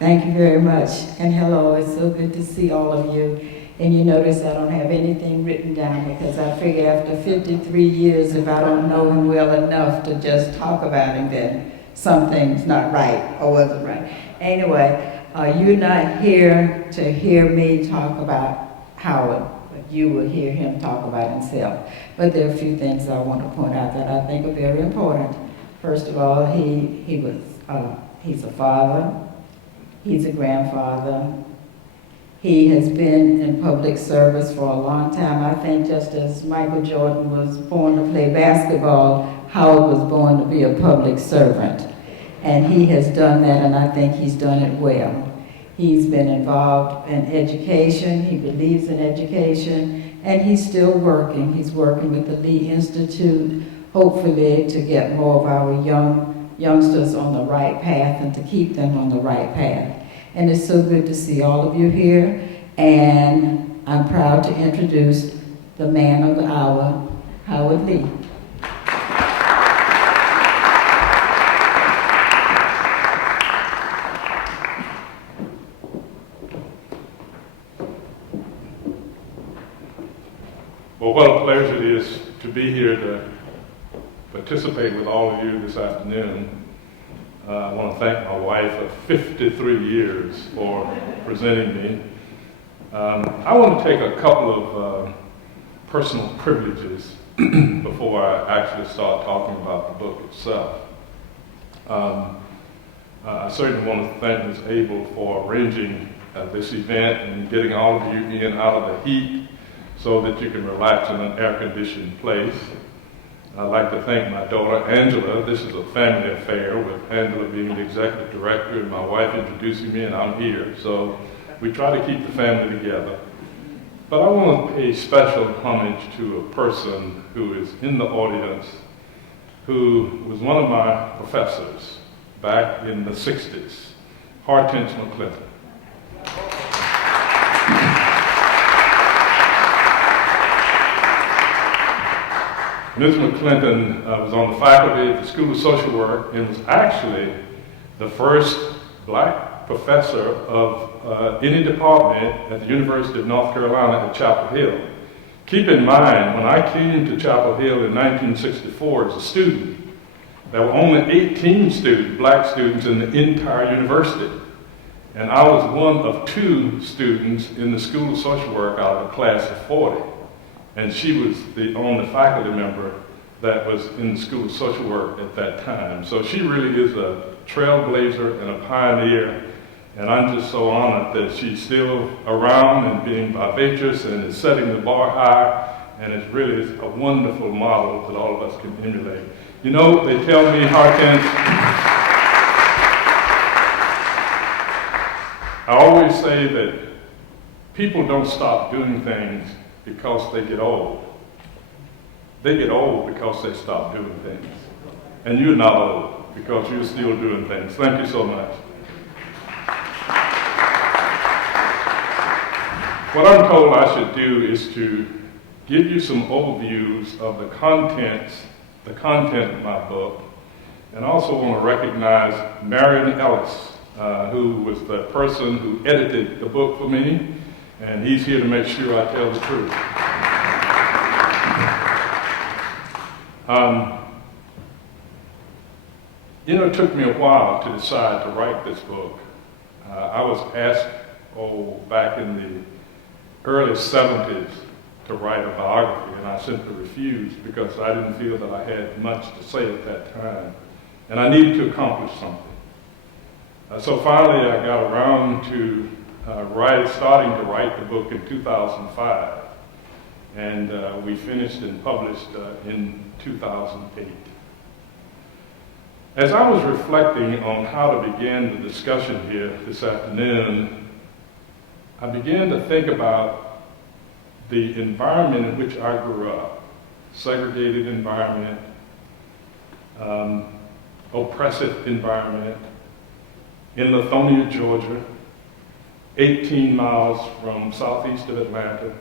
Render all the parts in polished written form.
Thank you very much. And hello, it's so good to see all of you. And you notice I don't have anything written down because I figure after 53 years, if I don't know him well enough to just talk about him, then something's not right or wasn't right. Anyway, you're not here to hear me talk about Howard, but you will hear him talk about himself. But there are a few things I want to point out that I think are very important. First of all, he's a father. He's a grandfather. He has been in public service for a long time. I think just as Michael Jordan was born to play basketball, Howard was born to be a public servant. And he has done that, and I think he's done it well. He's been involved in education. He believes in education, and he's still working. He's working with the Lee Institute, hopefully to get more of our youngsters on the right path and to keep them on the right path. And it's so good to see all of you here. And I'm proud to introduce the man of the hour, Howard Lee. Well, what a pleasure it is to be here to participate with all of you this afternoon. I want to thank my wife of 53 years for presenting me. I want to take a couple of personal privileges before I actually start talking about the book itself. I certainly want to thank Ms. Abel for arranging this event and getting all of you in out of the heat so that you can relax in an air-conditioned place. I'd like to thank my daughter, Angela. This is a family affair with Angela being the executive director and my wife introducing me, and I'm here. So we try to keep the family together. But I want to pay special homage to a person who is in the audience who was one of my professors back in the 60s, Hortense McClinton. Ms. McClinton was on the faculty at the School of Social Work and was actually the first black professor of any department at the University of North Carolina at Chapel Hill. Keep in mind, when I came to Chapel Hill in 1964 as a student, there were only 18 black students in the entire university. And I was one of 2 students in the School of Social Work out of a class of 40. And she was the only faculty member that was in the School of Social Work at that time. So she really is a trailblazer and a pioneer. And I'm just so honored that she's still around and being vivacious and is setting the bar high. And it really is a wonderful model that all of us can emulate. You know, they tell me, Hortense, I always say that people don't stop doing things because they get old. They get old because they stop doing things. And you're not old because you're still doing things. Thank you so much. What I'm told I should do is to give you some overviews of the content of my book, and also want to recognize Marion Ellis, who was the person who edited the book for me. And he's here to make sure I tell the truth. It took me a while to decide to write this book. I was asked, back in the early 70s to write a biography, and I simply refused because I didn't feel that I had much to say at that time. And I needed to accomplish something. So finally I got around to starting to write the book in 2005, and we finished and published in 2008. As I was reflecting on how to begin the discussion here this afternoon, I began to think about the environment in which I grew up, segregated environment, oppressive environment, in Lithonia, Georgia, 18 miles from southeast of Atlanta,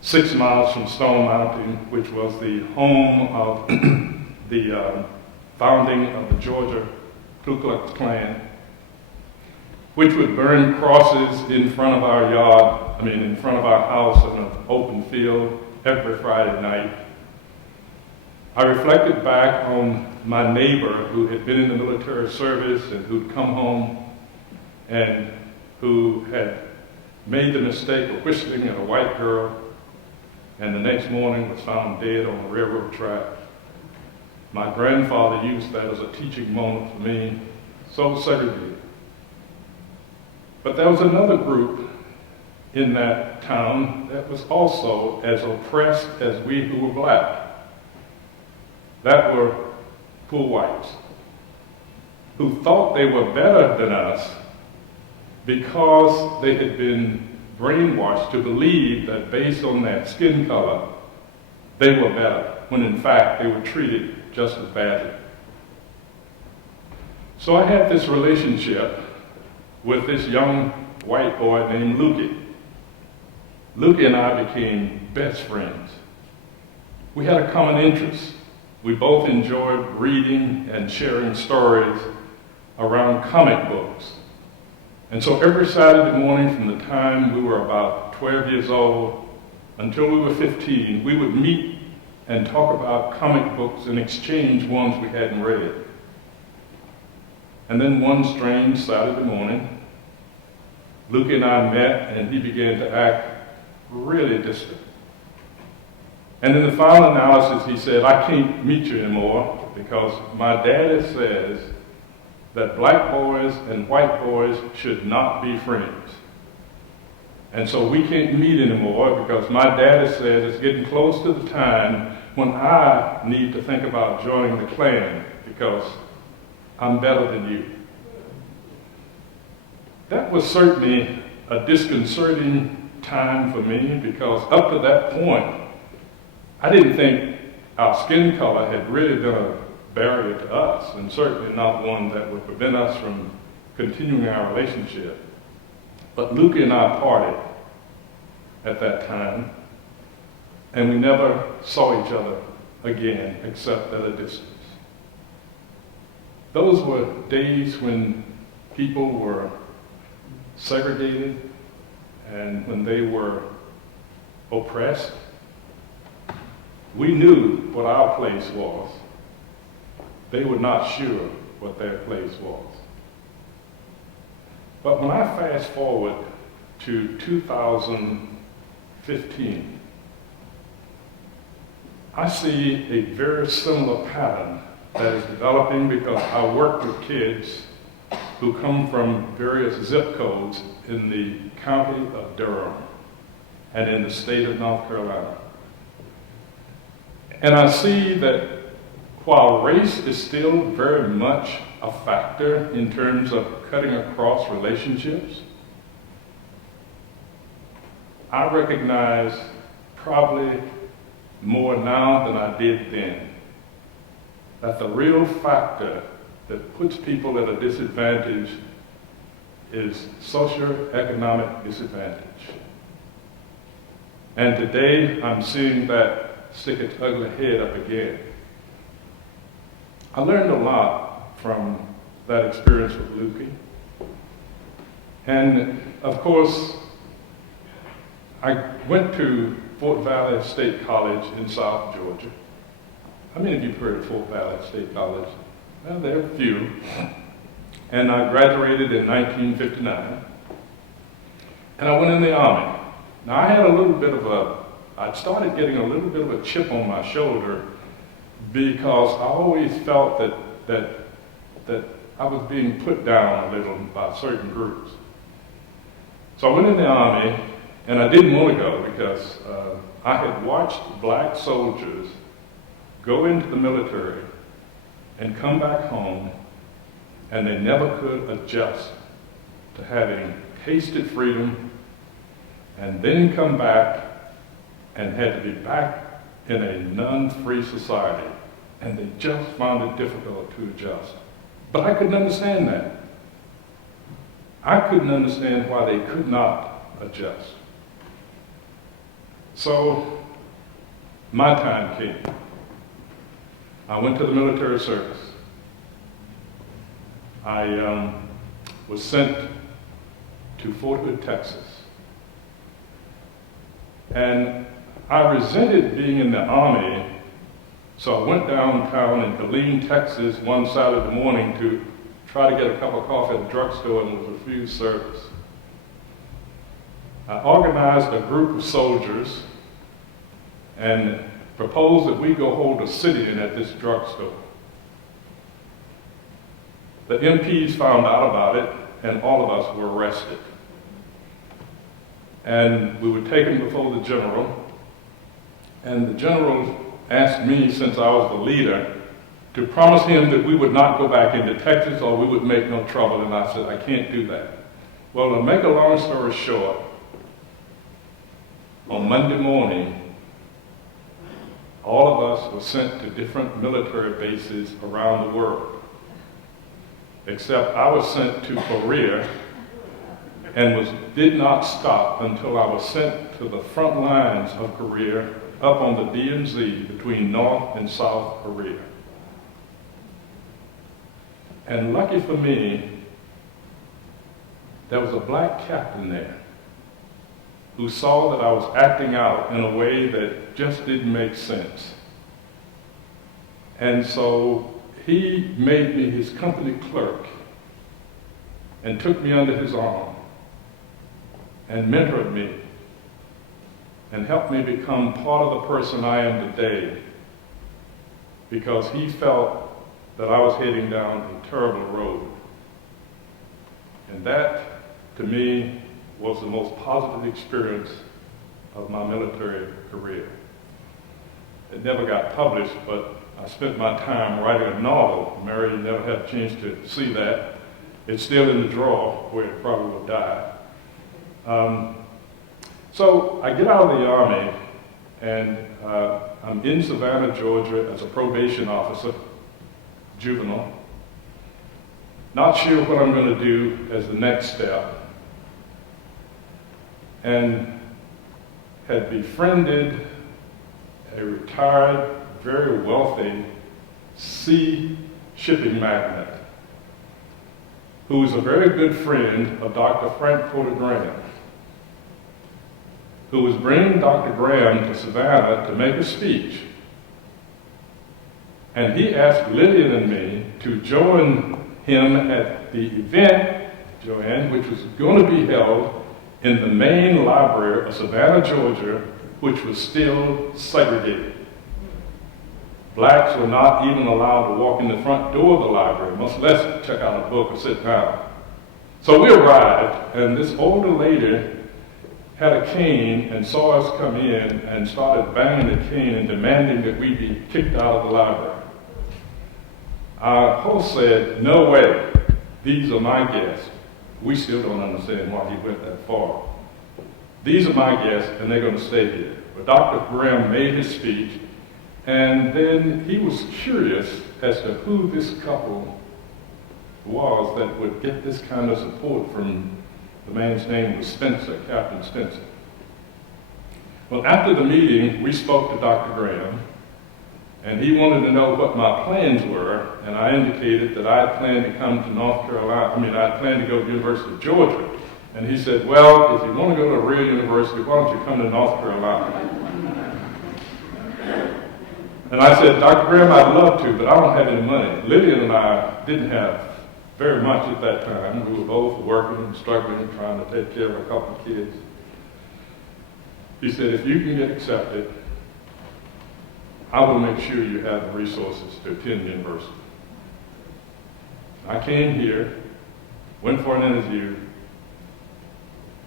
6 miles from Stone Mountain, which was the home of the founding of the Georgia Ku Klux Klan. which would burn crosses in front of our yard, in front of our house in an open field every Friday night. I reflected back on my neighbor who had been in the military service and who'd come home and who had made the mistake of whistling at a white girl and the next morning was found dead on the railroad track. My grandfather used that as a teaching moment for me, so segregated. But there was another group in that town that was also as oppressed as we who were black. That were poor whites who thought they were better than us because they had been brainwashed to believe that based on their skin color, they were better, when in fact they were treated just as badly. So I had this relationship with this young white boy named Lukey. Lukey and I became best friends. We had a common interest. We both enjoyed reading and sharing stories around comic books. And so every Saturday morning from the time we were about 12 years old until we were 15, we would meet and talk about comic books and exchange ones we hadn't read. And then one strange Saturday morning, Luke and I met and he began to act really distant. And in the final analysis, he said, I can't meet you anymore because my daddy says that black boys and white boys should not be friends. And so we can't meet anymore because my daddy says it's getting close to the time when I need to think about joining the Klan because I'm better than you. That was certainly a disconcerting time for me because up to that point, I didn't think our skin color had really been a barrier to us, and certainly not one that would prevent us from continuing our relationship. But Luke and I parted at that time, and we never saw each other again except at a distance. Those were days when people were segregated and when they were oppressed. We knew what our place was. They were not sure what their place was. But when I fast forward to 2015, I see a very similar pattern that is developing because I work with kids who come from various zip codes in the county of Durham and in the state of North Carolina. And I see that while race is still very much a factor in terms of cutting across relationships, I recognize probably more now than I did then that the real factor that puts people at a disadvantage is socioeconomic disadvantage. And today I'm seeing that stick its ugly head up again. I learned a lot from that experience with Lukey. And of course, I went to Fort Valley State College in South Georgia. How many of you have heard of Fort Valley State College? Well, there are a few. And I graduated in 1959. And I went in the Army. Now I had I'd started getting a little bit of a chip on my shoulder because I always felt that I was being put down a little by certain groups. So I went in the Army, and I didn't want to go because I had watched black soldiers go into the military and come back home, and they never could adjust to having tasted freedom and then come back and had to be back in a non-free society. And they just found it difficult to adjust. But I couldn't understand that. I couldn't understand why they could not adjust. So my time came. I went to the military service. I was sent to Fort Hood, Texas. And I resented being in the Army, so I went downtown in Killeen, Texas one Saturday morning to try to get a cup of coffee at the drugstore and was refused service. I organized a group of soldiers and proposed that we go hold a sit-in at this drugstore. The MPs found out about it, and all of us were arrested. And we were taken before the general, and the general asked me, since I was the leader, to promise him that we would not go back into Texas or we would make no trouble, and I said, I can't do that. Well, to make a long story short, on Monday morning, all of us were sent to different military bases around the world, except I was sent to Korea and did not stop until I was sent to the front lines of Korea up on the DMZ between North and South Korea. And lucky for me, there was a black captain there who saw that I was acting out in a way that just didn't make sense. And so he made me his company clerk and took me under his arm and mentored me and helped me become part of the person I am today, because he felt that I was heading down a terrible road. And that, to me, was the most positive experience of my military career. It never got published, but I spent my time writing a novel. Mary never had a chance to see that. It's still in the drawer where it probably will die. So I get out of the Army, and I'm in Savannah, Georgia as a probation officer, juvenile. Not sure what I'm going to do as the next step. And had befriended a retired, very wealthy sea shipping magnate who was a very good friend of Dr. Frank Porter Graham, who was bringing Dr. Graham to Savannah to make a speech. And he asked Lillian and me to join him at the event, Joanne, which was going to be held in the main library of Savannah, Georgia, which was still segregated. Blacks were not even allowed to walk in the front door of the library, much less check out a book or sit down. So we arrived, and this older lady had a cane and saw us come in and started banging the cane and demanding that we be kicked out of the library. Our host said, "No way, these are my guests." We still don't understand why he went that far. These are my guests, and they're going to stay here. But Dr. Graham made his speech, and then he was curious as to who this couple was that would get this kind of support from the man's name was Spencer, Captain Spencer. Well, after the meeting, we spoke to Dr. Graham, and he wanted to know what my plans were, and I indicated that I had planned to come to I had planned to go to the University of Georgia. And he said, "Well, if you want to go to a real university, why don't you come to North Carolina?" And I said, "Dr. Graham, I'd love to, but I don't have any money." Lillian and I didn't have very much at that time. We were both working and struggling and trying to take care of a couple of kids. He said, "If you can get accepted, I will make sure you have the resources to attend the university." I came here, went for an interview,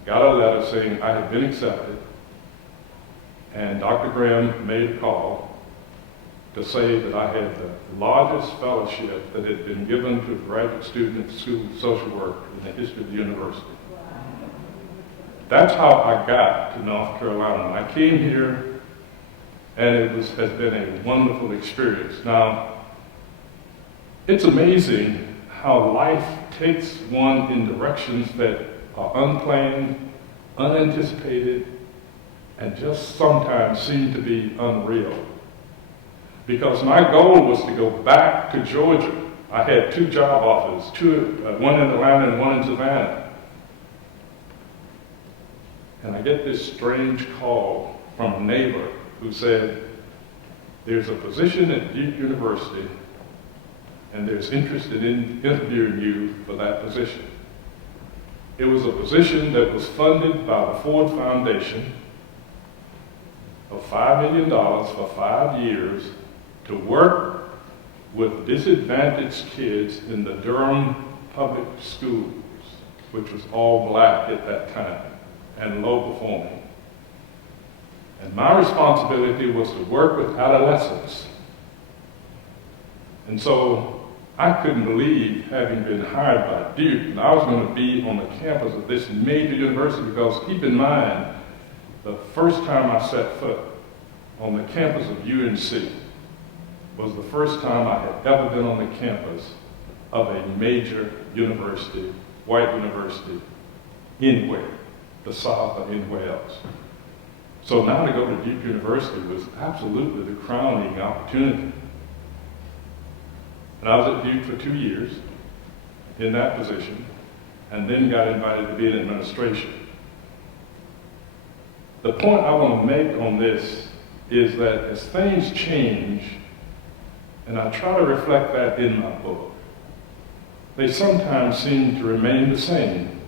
got a letter saying I had been accepted, and Dr. Graham made a call to say that I had the largest fellowship that had been given to a graduate student at the School of Social Work in the history of the university. That's how I got to North Carolina. I came here, and it has been a wonderful experience. Now, it's amazing how life takes one in directions that are unplanned, unanticipated, and just sometimes seem to be unreal. Because my goal was to go back to Georgia. I had two job offers, one in Atlanta and one in Savannah. and I get this strange call from a neighbor who said, there's a position at Duke University and there's interested in interviewing you for that position. It was a position that was funded by the Ford Foundation of $5 million for 5 years to work with disadvantaged kids in the Durham public schools, which was all black at that time and low performing. And my responsibility was to work with adolescents. And so I couldn't believe having been hired by Duke, and I was going to be on the campus of this major university, because keep in mind, the first time I set foot on the campus of UNC was the first time I had ever been on the campus of a major university, white university, anywhere, the South or anywhere else. So now to go to Duke University was absolutely the crowning opportunity. And I was at Duke for 2 years in that position, and then got invited to be in administration. The point I want to make on this is that as things change, and I try to reflect that in my book, they sometimes seem to remain the same.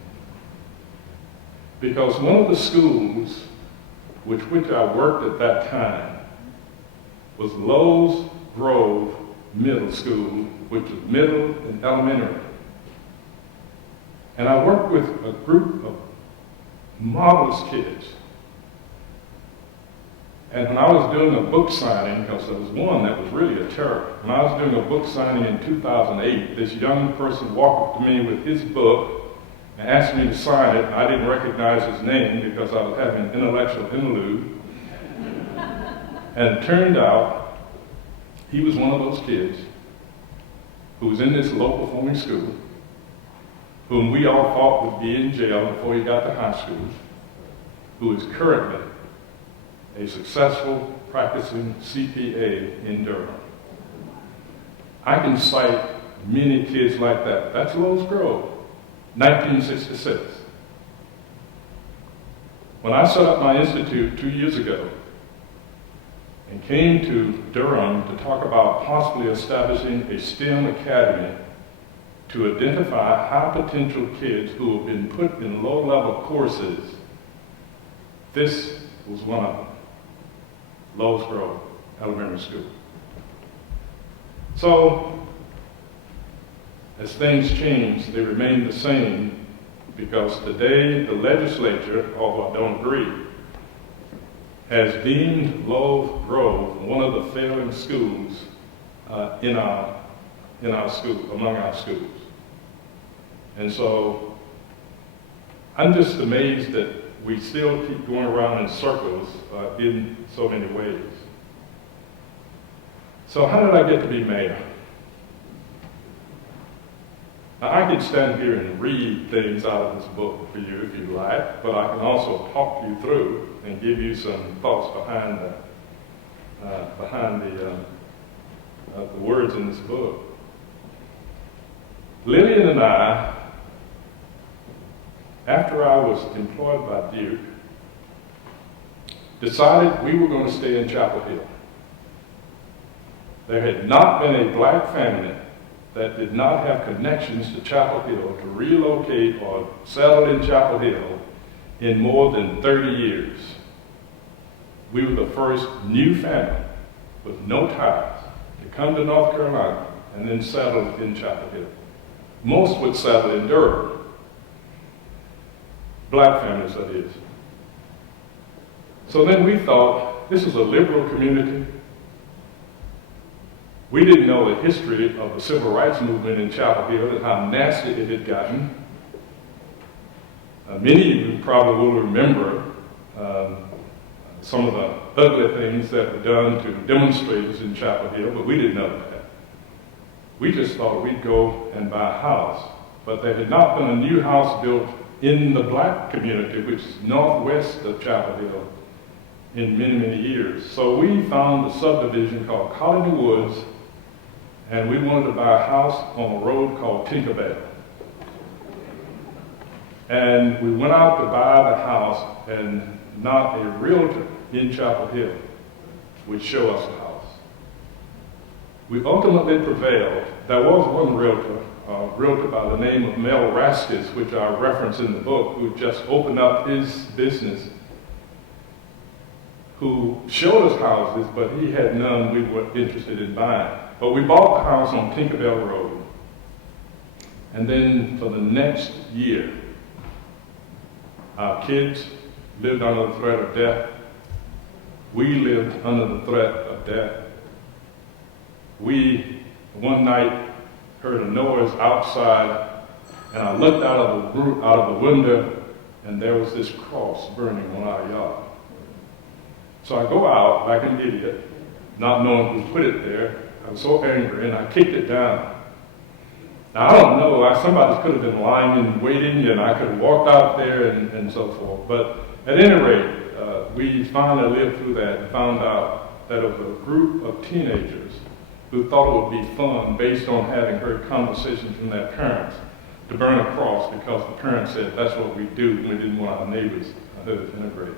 Because one of the schools which I worked at that time was Lowe's Grove Middle School, which was middle and elementary. And I worked with a group of marvelous kids. And when I was doing a book signing, because there was one that was really a terror, when I was doing a book signing in 2008, this young person walked up to me with his book and asked me to sign it. I didn't recognize his name because I was having an intellectual interlude. And it turned out he was one of those kids who was in this low-performing school, whom we all thought would be in jail before he got to high school, who is currently a successful practicing CPA in Durham. I can cite many kids like that. That's Lowe's Grove, 1966. When I set up my institute 2 years ago and came to Durham to talk about possibly establishing a STEM academy to identify high potential kids who have been put in low-level courses, this was one of them. Lowe's Grove Elementary School. So, as things change, they remain the same, because today the legislature, although I don't agree, has deemed Lowe's Grove one of the failing schools in our school, among our schools. And so, I'm just amazed that we still keep going around in circles in so many ways. So how did I get to be mayor? Now, I could stand here and read things out of this book for you if you like, but I can also talk you through and give you some thoughts behind the words in this book. Lillian and I, after I was employed by Duke, decided we were going to stay in Chapel Hill. There had not been a black family that did not have connections to Chapel Hill to relocate or settle in Chapel Hill in more than 30 years. We were the first new family with no ties to come to North Carolina and then settle in Chapel Hill. Most would settle in Durham. Black families, that is. So then we thought, this is a liberal community. We didn't know the history of the civil rights movement in Chapel Hill and how nasty it had gotten. Many of you probably will remember some of the ugly things that were done to demonstrators in Chapel Hill, but we didn't know that. We just thought we'd go and buy a house. But there had not been a new house built in the black community, which is northwest of Chapel Hill, in many, many years. So we found a subdivision called Colony Woods, and we wanted to buy a house on a road called Tinkerbell. And we went out to buy the house, and not a realtor in Chapel Hill would show us the house. We ultimately prevailed. There was one realtor, a realtor by the name of Mel Raskis, which I reference in the book, who just opened up his business, who showed us houses, but he had none we were interested in buying. But we bought the house on Tinkerbell Road. And then for the next year, our kids lived under the threat of death. We lived under the threat of death. We, one night, heard a noise outside, and I looked out of the window, and there was this cross burning on our yard. So I go out like an idiot, not knowing who put it there. I was so angry, and I kicked it down. Now, I don't know, somebody could have been lying and waiting, and I could have walked out there and so forth. But at any rate, we finally lived through that and found out that it was a group of teenagers who thought it would be fun, based on having heard conversations from their parents, to burn a cross because the parents said that's what we do, and we didn't want our neighbors to integrate.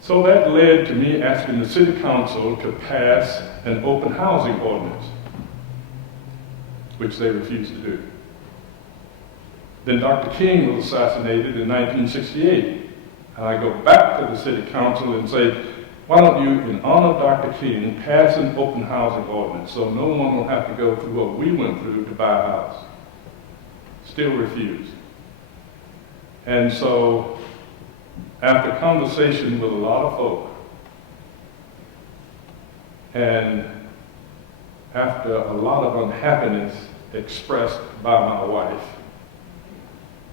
So that led to me asking the city council to pass an open housing ordinance, which they refused to do. Then Dr. King was assassinated in 1968. And I go back to the city council and say, why don't you, in honor of Dr. King, pass an open housing ordinance so no one will have to go through what we went through to buy a house. Still refused. And so, after conversation with a lot of folk, and after a lot of unhappiness expressed by my wife,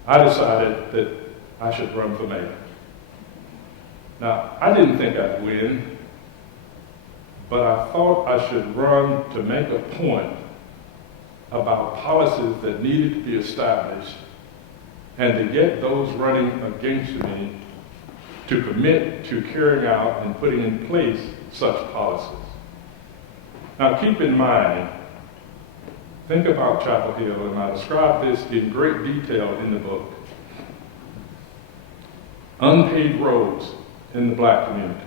I decided that I should run for mayor. Now, I didn't think I'd win, but I thought I should run to make a point about policies that needed to be established and to get those running against me to commit to carrying out and putting in place such policies. Now, keep in mind, think about Chapel Hill, and I describe this in great detail in the book. Unpaved roads in the black community.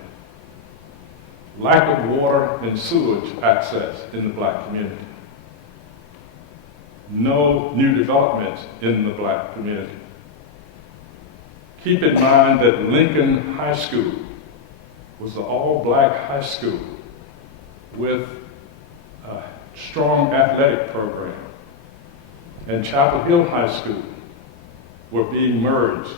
Lack of water and sewage access in the black community. No new developments in the black community. Keep in mind that Lincoln High School was an all-black high school with a strong athletic program, and Chapel Hill High School were being merged.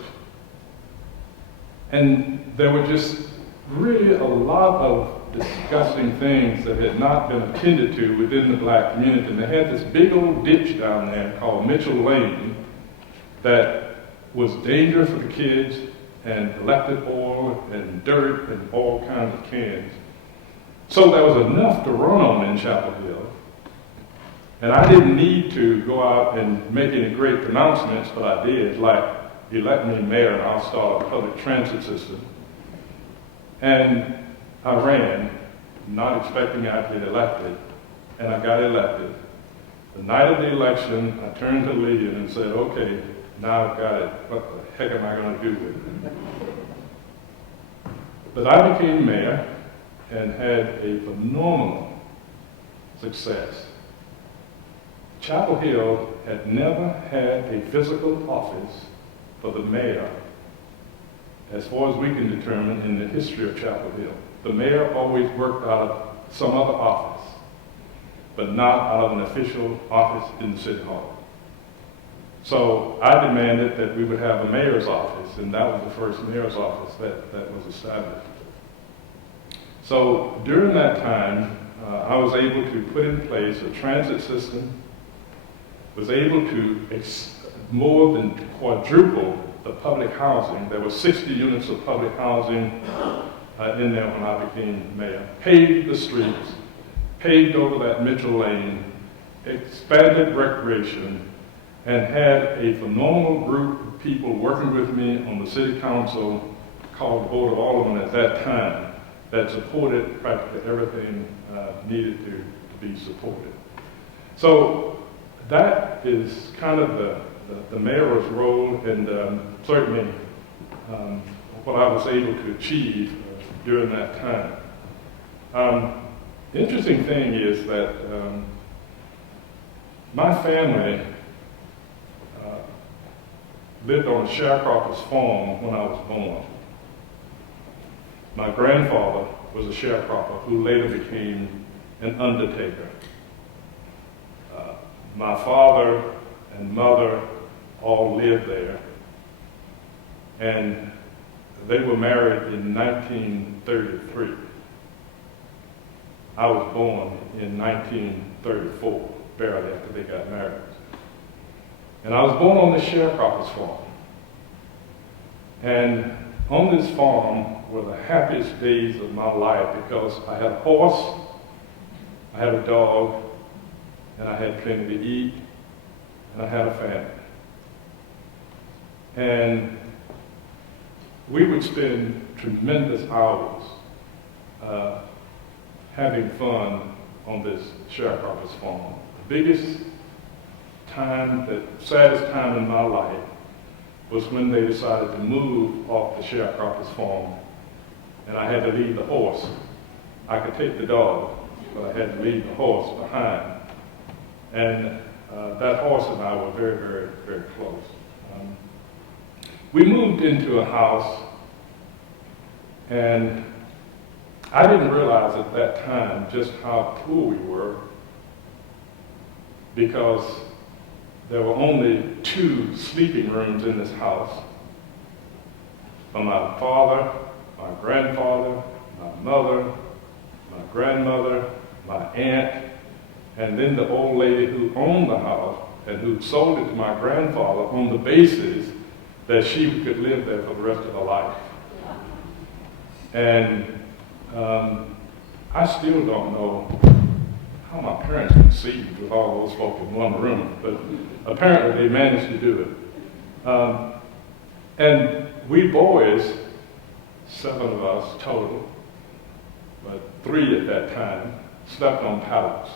And there were just really a lot of disgusting things that had not been attended to within the black community. And they had this big old ditch down there called Mitchell Lane that was dangerous for the kids, and collected oil and dirt and all kinds of cans. So there was enough to run on in Chapel Hill. And I didn't need to go out and make any great pronouncements, but I did, like, elect me mayor and I'll start a public transit system. And I ran, not expecting I'd get elected, and I got elected. The night of the election, I turned to Lillian and said, okay, now I've got it. What the heck am I going to do with it? But I became mayor and had a phenomenal success. Chapel Hill had never had a physical office for the mayor, as far as we can determine, in the history of Chapel Hill. The mayor always worked out of some other office, but not out of an official office in the city hall. So I demanded that we would have a mayor's office, and that was the first mayor's office that was established. So during that time, I was able to put in place a transit system, was able to more than quadruple the public housing. There were 60 units of public housing in there when I became mayor. Paved the streets, paved over that Mitchell Lane, expanded recreation, and had a phenomenal group of people working with me on the city council called the Board of Aldermen at that time that supported practically everything needed to be supported. So that is kind of the the mayor's role and certainly what I was able to achieve during that time. The interesting thing is that my family lived on a sharecropper's farm when I was born. My grandfather was a sharecropper who later became an undertaker. My father and mother all lived there, and they were married in 1933. I was born in 1934, barely after they got married. And I was born on this sharecropper's farm. And on this farm were the happiest days of my life because I had a horse, I had a dog, and I had plenty to eat, and I had a family. And we would spend tremendous hours having fun on this sharecropper's farm. The biggest time, the saddest time in my life was when they decided to move off the sharecropper's farm, and I had to leave the horse. I could take the dog, but I had to leave the horse behind. And that horse and I were very, very, very close. We moved into a house, and I didn't realize at that time just how poor we were, because there were only 2 sleeping rooms in this house for my father, my grandfather, my mother, my grandmother, my aunt, and then the old lady who owned the house and who sold it to my grandfather on the basis that she could live there for the rest of her life. And I still don't know how my parents conceived with all those folk in one room, but apparently they managed to do it. And we boys, 7 of us total, but 3 at that time, slept on pallets.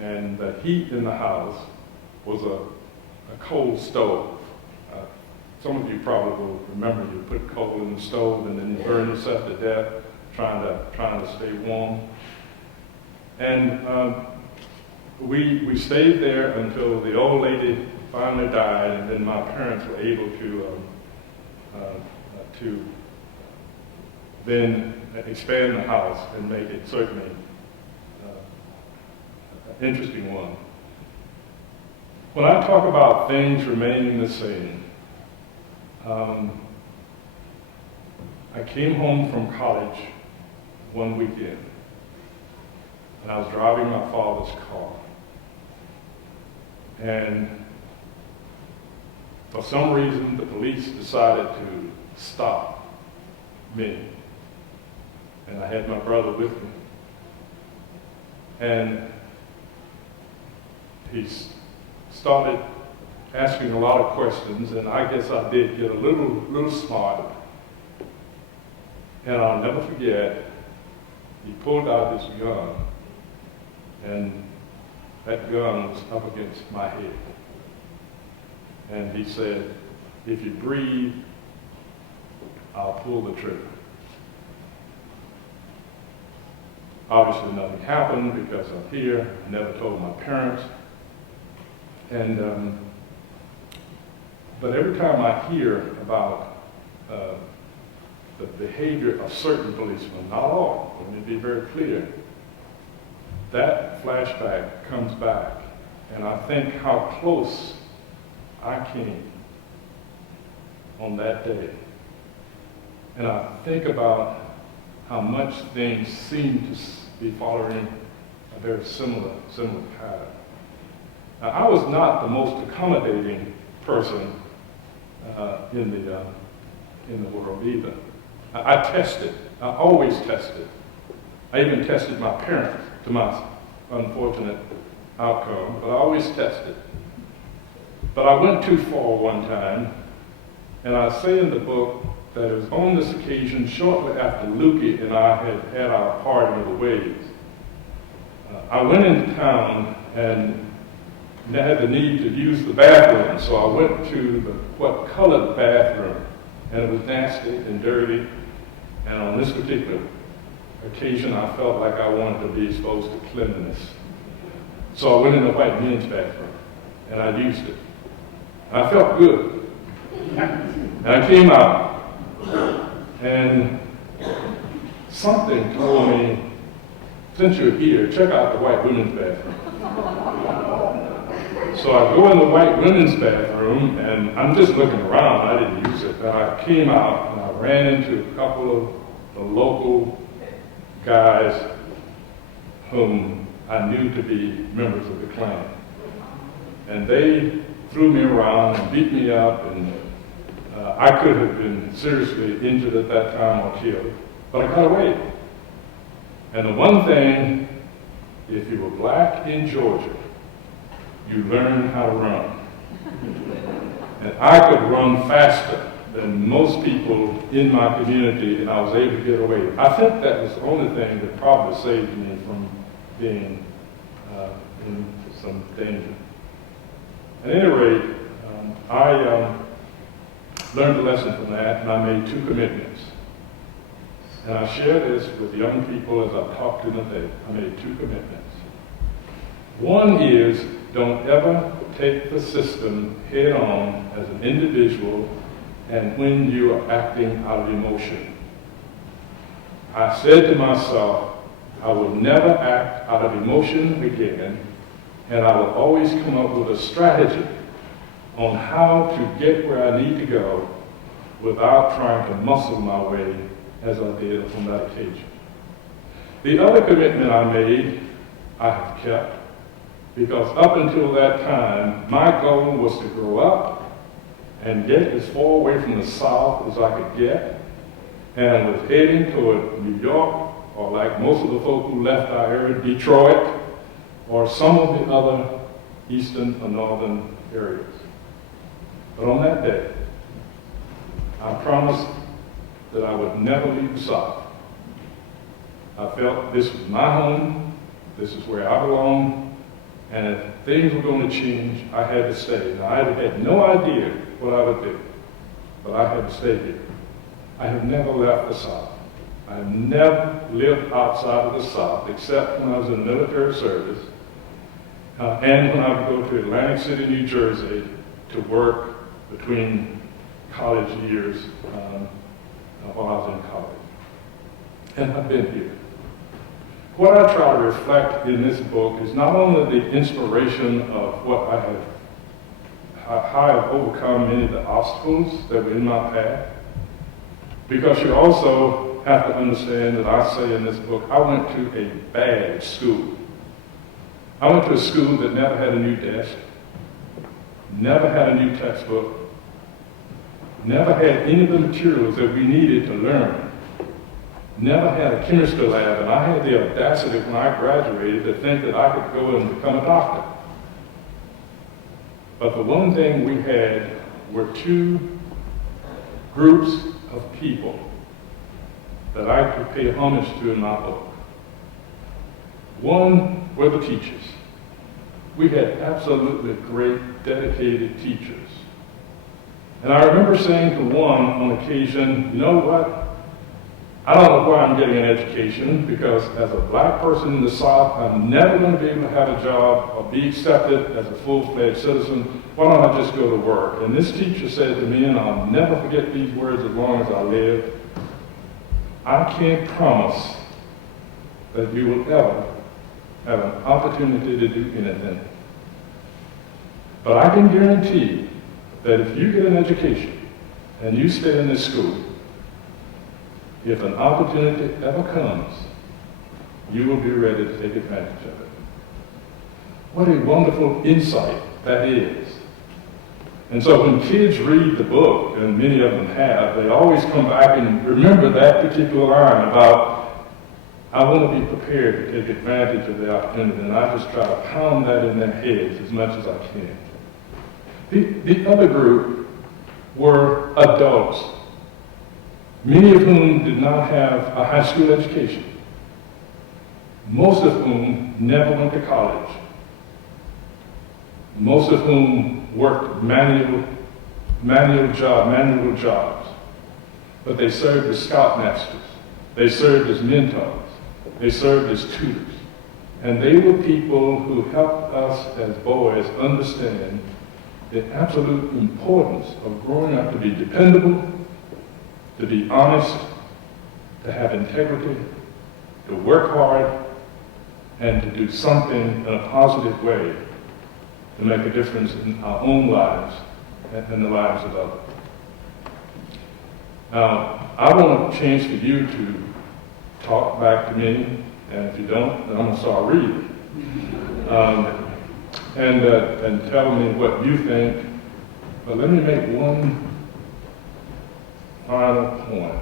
And the heat in the house was a coal stove. Some of you probably will remember you put coal in the stove and then you burn yourself to death trying to stay warm. And we stayed there until the old lady finally died, and then my parents were able to then expand the house and make it certainly an interesting one. When I talk about things remaining the same, I came home from college one weekend, and I was driving my father's car. And for some reason, the police decided to stop me. And I had my brother with me. And he started asking a lot of questions, and I guess I did get a little smart. And I'll never forget, he pulled out his gun, and that gun was up against my head. And he said, "If you breathe, I'll pull the trigger." Obviously nothing happened because I'm here. I never told my parents. And but every time I hear about the behavior of certain policemen, not all, let me be very clear, that flashback comes back, and I think how close I came on that day. And I think about how much things seem to be following a very similar pattern. Now, I was not the most accommodating person in the world either. I tested. I always tested. I even tested my parents, to my unfortunate outcome, but I always tested. But I went too far one time, and I say in the book that it was on this occasion, shortly after Lukey and I had our party of the waves. I went into town, and and I had the need to use the bathroom. So I went to the what colored bathroom, and it was nasty and dirty. And on this particular occasion, I felt like I wanted to be exposed to cleanliness. So I went in the white men's bathroom, and I used it. And I felt good. And I came out, and something told me, since you're here, check out the white women's bathroom. So I go in the white women's bathroom, and I'm just looking around. I didn't use it. And I came out, and I ran into a couple of the local guys whom I knew to be members of the Klan. And they threw me around and beat me up, and I could have been seriously injured at that time or killed, but I got away. And the one thing, if you were black in Georgia, you learned how to run. And I could run faster than most people in my community, and I was able to get away. I think that was the only thing that probably saved me from being in some danger. At any rate, I learned a lesson from that, and I made 2 commitments. And I share this with young people as I talk to them today. I made 2 commitments. One is, don't ever take the system head on as an individual and when you are acting out of emotion. I said to myself, I will never act out of emotion again, and I will always come up with a strategy on how to get where I need to go without trying to muscle my way as I did on that occasion. The other commitment I made, I have kept, because up until that time, my goal was to grow up and get as far away from the South as I could get, and was heading toward New York, or like most of the folk who left our area, Detroit, or some of the other eastern or northern areas. But on that day, I promised that I would never leave the South. I felt this was my home, this is where I belong, and if things were going to change, I had to stay. Now, I had no idea what I would do, but I had to stay here. I have never left the South. I have never lived outside of the South, except when I was in military service, and when I would go to Atlantic City, New Jersey, to work between college years while I was in college. And I've been here. What I try to reflect in this book is not only the inspiration of how I've overcome many of the obstacles that were in my path, because you also have to understand that I say in this book, I went to a bad school. I went to a school that never had a new desk, never had a new textbook, never had any of the materials that we needed to learn, never had a chemistry lab, and I had the audacity when I graduated to think that I could go and become a doctor. But the one thing we had were 2 groups of people that I could pay homage to in my book. One were the teachers. We had absolutely great, dedicated teachers. And I remember saying to one on occasion, you know what? I don't know why I'm getting an education, because as a black person in the South, I'm never going to be able to have a job or be accepted as a full-fledged citizen. Why don't I just go to work? And this teacher said to me, and I'll never forget these words as long as I live, I can't promise that you will ever have an opportunity to do anything. But I can guarantee that if you get an education and you stay in this school, if an opportunity ever comes, you will be ready to take advantage of it. What a wonderful insight that is. And so when kids read the book, and many of them have, they always come back and remember that particular line about, I want to be prepared to take advantage of the opportunity, and I just try to pound that in their heads as much as I can. The other group were adults, many of whom did not have a high school education, most of whom never went to college. most of whom worked manual jobs, but they served as scoutmasters, they served as mentors, they served as tutors. And they were people who helped us as boys understand the absolute importance of growing up to be dependable, to be honest, to have integrity, to work hard, and to do something in a positive way to make a difference in our own lives and in the lives of others. Now, I want a chance for you to talk back to me, and if you don't, then I'm going to start reading. And tell me what you think. But let me make one final point.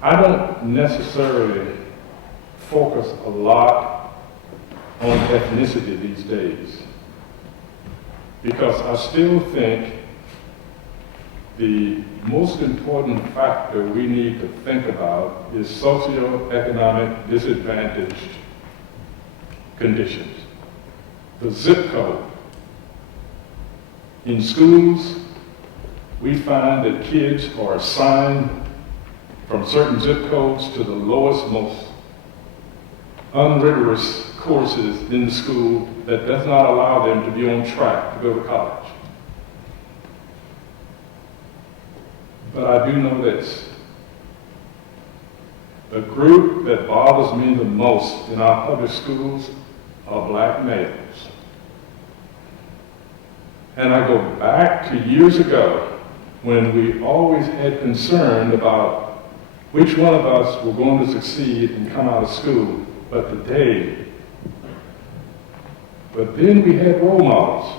I don't necessarily focus a lot on ethnicity these days, because I still think the most important factor we need to think about is socioeconomic disadvantaged conditions. The zip code. In schools, we find that kids are assigned from certain zip codes to the lowest, most unrigorous courses in the school that does not allow them to be on track to go to college. But I do know this. The group that bothers me the most in our public schools are black males. And I go back to years ago when we always had concern about which one of us were going to succeed and come out of school. But then we had role models.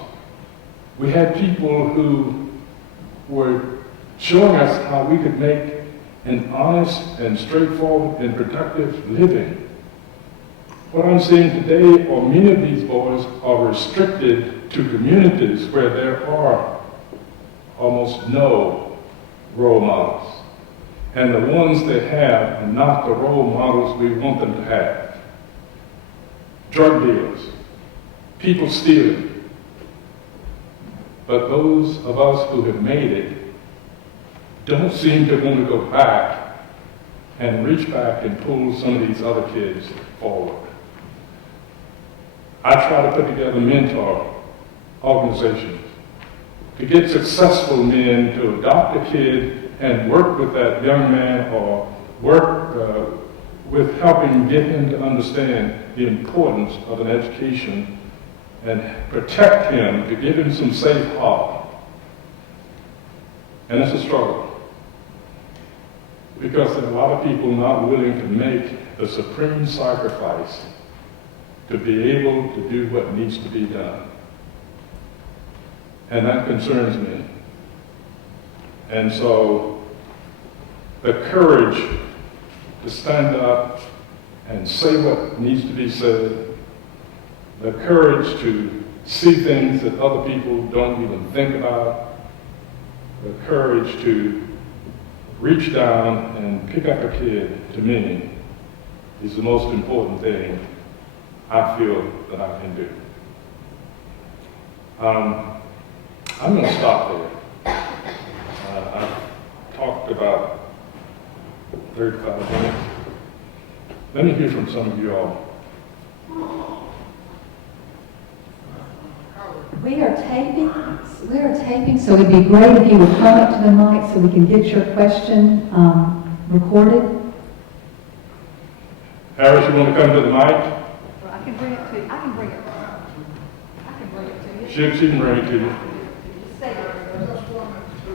We had people who were showing us how we could make an honest and straightforward and productive living. What I'm seeing today are many of these boys are restricted to communities where there are almost no role models. And the ones they have are not the role models we want them to have. Drug dealers, people stealing. But those of us who have made it don't seem to want to go back and reach back and pull some of these other kids forward. I try to put together mentor organizations to get successful men to adopt a kid and work with that young man, or work with helping get him to understand the importance of an education and protect him, to give him some safe harbor. And it's a struggle, because there are a lot of people not willing to make the supreme sacrifice to be able to do what needs to be done. And that concerns me. And so the courage to stand up and say what needs to be said, the courage to see things that other people don't even think about, the courage to reach down and pick up a kid, to me, is the most important thing I feel that I can do. I'm going to stop there. I've talked about 35 minutes. Let me hear from some of you all. We are taping, so it'd be great if you would come up to the mic so we can get your question recorded. Harris, you want to come to the mic? Well, I can bring it to you. I can bring it to you. She can bring it to you. Say it. I just wanted to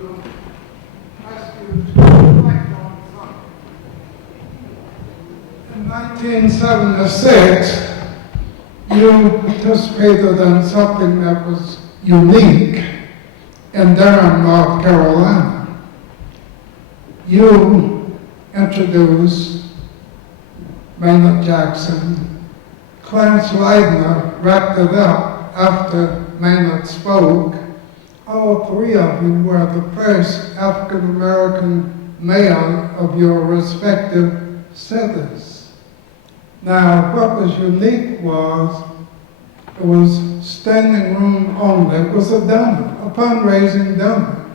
ask you to reflect on something. In 1976, you participated in something that was unique in Durham, North Carolina. You introduced Maynard Jackson. Clarence Leidner wrapped it up after Maynard spoke. All three of you were the first African-American male of your respective cities. Now, what was unique was It was standing room only. It was a dinner, a fundraising dinner.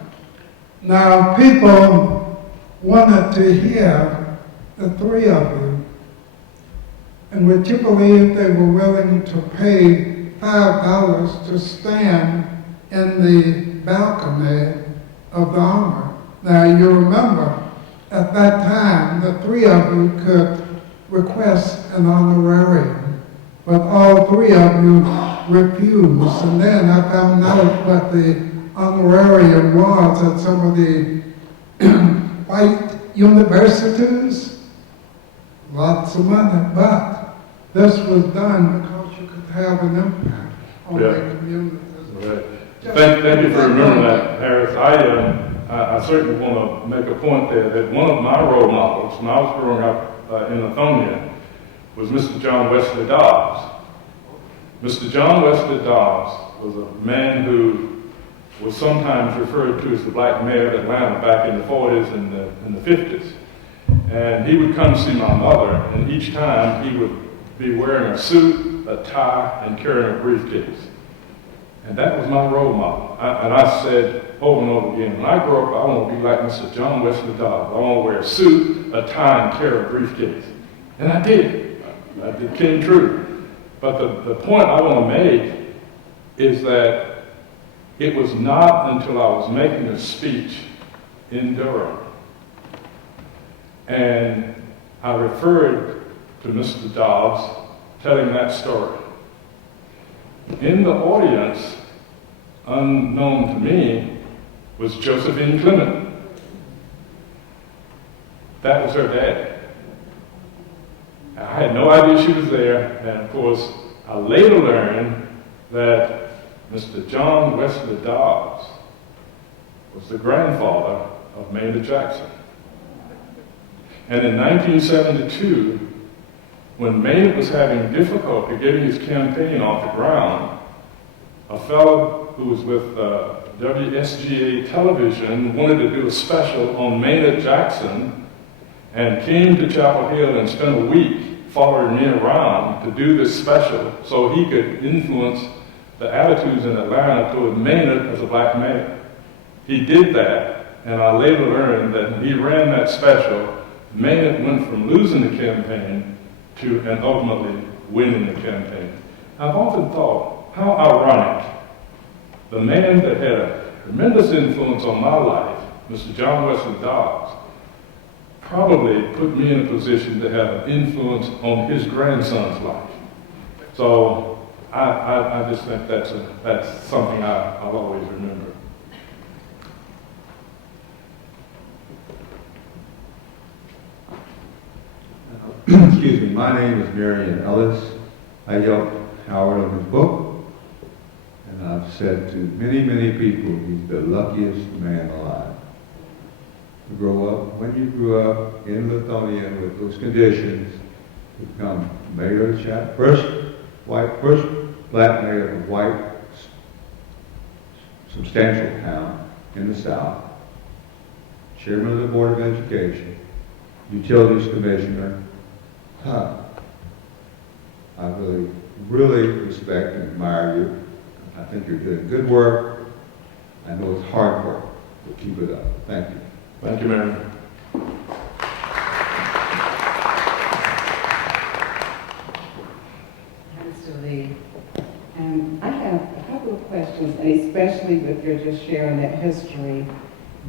Now, people wanted to hear the three of you. And would you believe they were willing to pay $5 to stand in the balcony of the honor? Now, you remember, at that time, the three of you could request an honorarium, but all three of you refused. And then I found out what the honorarium was at some of the white universities. Lots of money, but this was done because you could have an impact on the community. Right. Thank you for remembering that, Harris. I certainly want to make a point there that one of my role models when I was growing up in Lithonia was Mr. John Wesley Dobbs. Mr. John Wesley Dobbs was a man who was sometimes referred to as the Black Mayor of Atlanta back in the 40s and the 50s. And he would come see my mother, and each time he would be wearing a suit, a tie, and carrying a briefcase. And that was my role model. And I said over and over again, when I grow up, I want to be like Mr. John Wesley Dobbs. I want to wear a suit, a tie, and carry a briefcase. And I did. It came true. But the point I want to make is that it was not until I was making a speech in Durham and I referred to Mr. Dobbs telling that story. In the audience, unknown to me, was Josephine Clement. That was her dad. I had no idea she was there, and of course, I later learned that Mr. John Wesley Dobbs was the grandfather of Maynard Jackson. And in 1972, when Maynard was having difficulty getting his campaign off the ground, a fellow who was with WSGA television wanted to do a special on Maynard Jackson and came to Chapel Hill and spent a week following me around to do this special so he could influence the attitudes in Atlanta toward Maynard as a black mayor. He did that, and I later learned that when he ran that special, Maynard went from losing the campaign to and ultimately winning the campaign. I've often thought, how ironic, the man that had a tremendous influence on my life, Mr. John Wesley Dobbs, probably put me in a position to have an influence on his grandson's life. So I just think that's something I'll always remember. Excuse me, my name is Marion Ellis. I helped Howard on his book, and I've said to many, many people, he's the luckiest man alive. To grow up, when you grew up in Lithonia with those conditions, to become mayor of the chapter, first black mayor of a white, substantial town in the South, chairman of the Board of Education, utilities commissioner. I really, really respect and admire you. I think you're doing good work. I know it's hard work, but keep it up. Thank you. Thank you, Mary. Mr. Lee, I have a couple of questions, and especially with your just sharing that history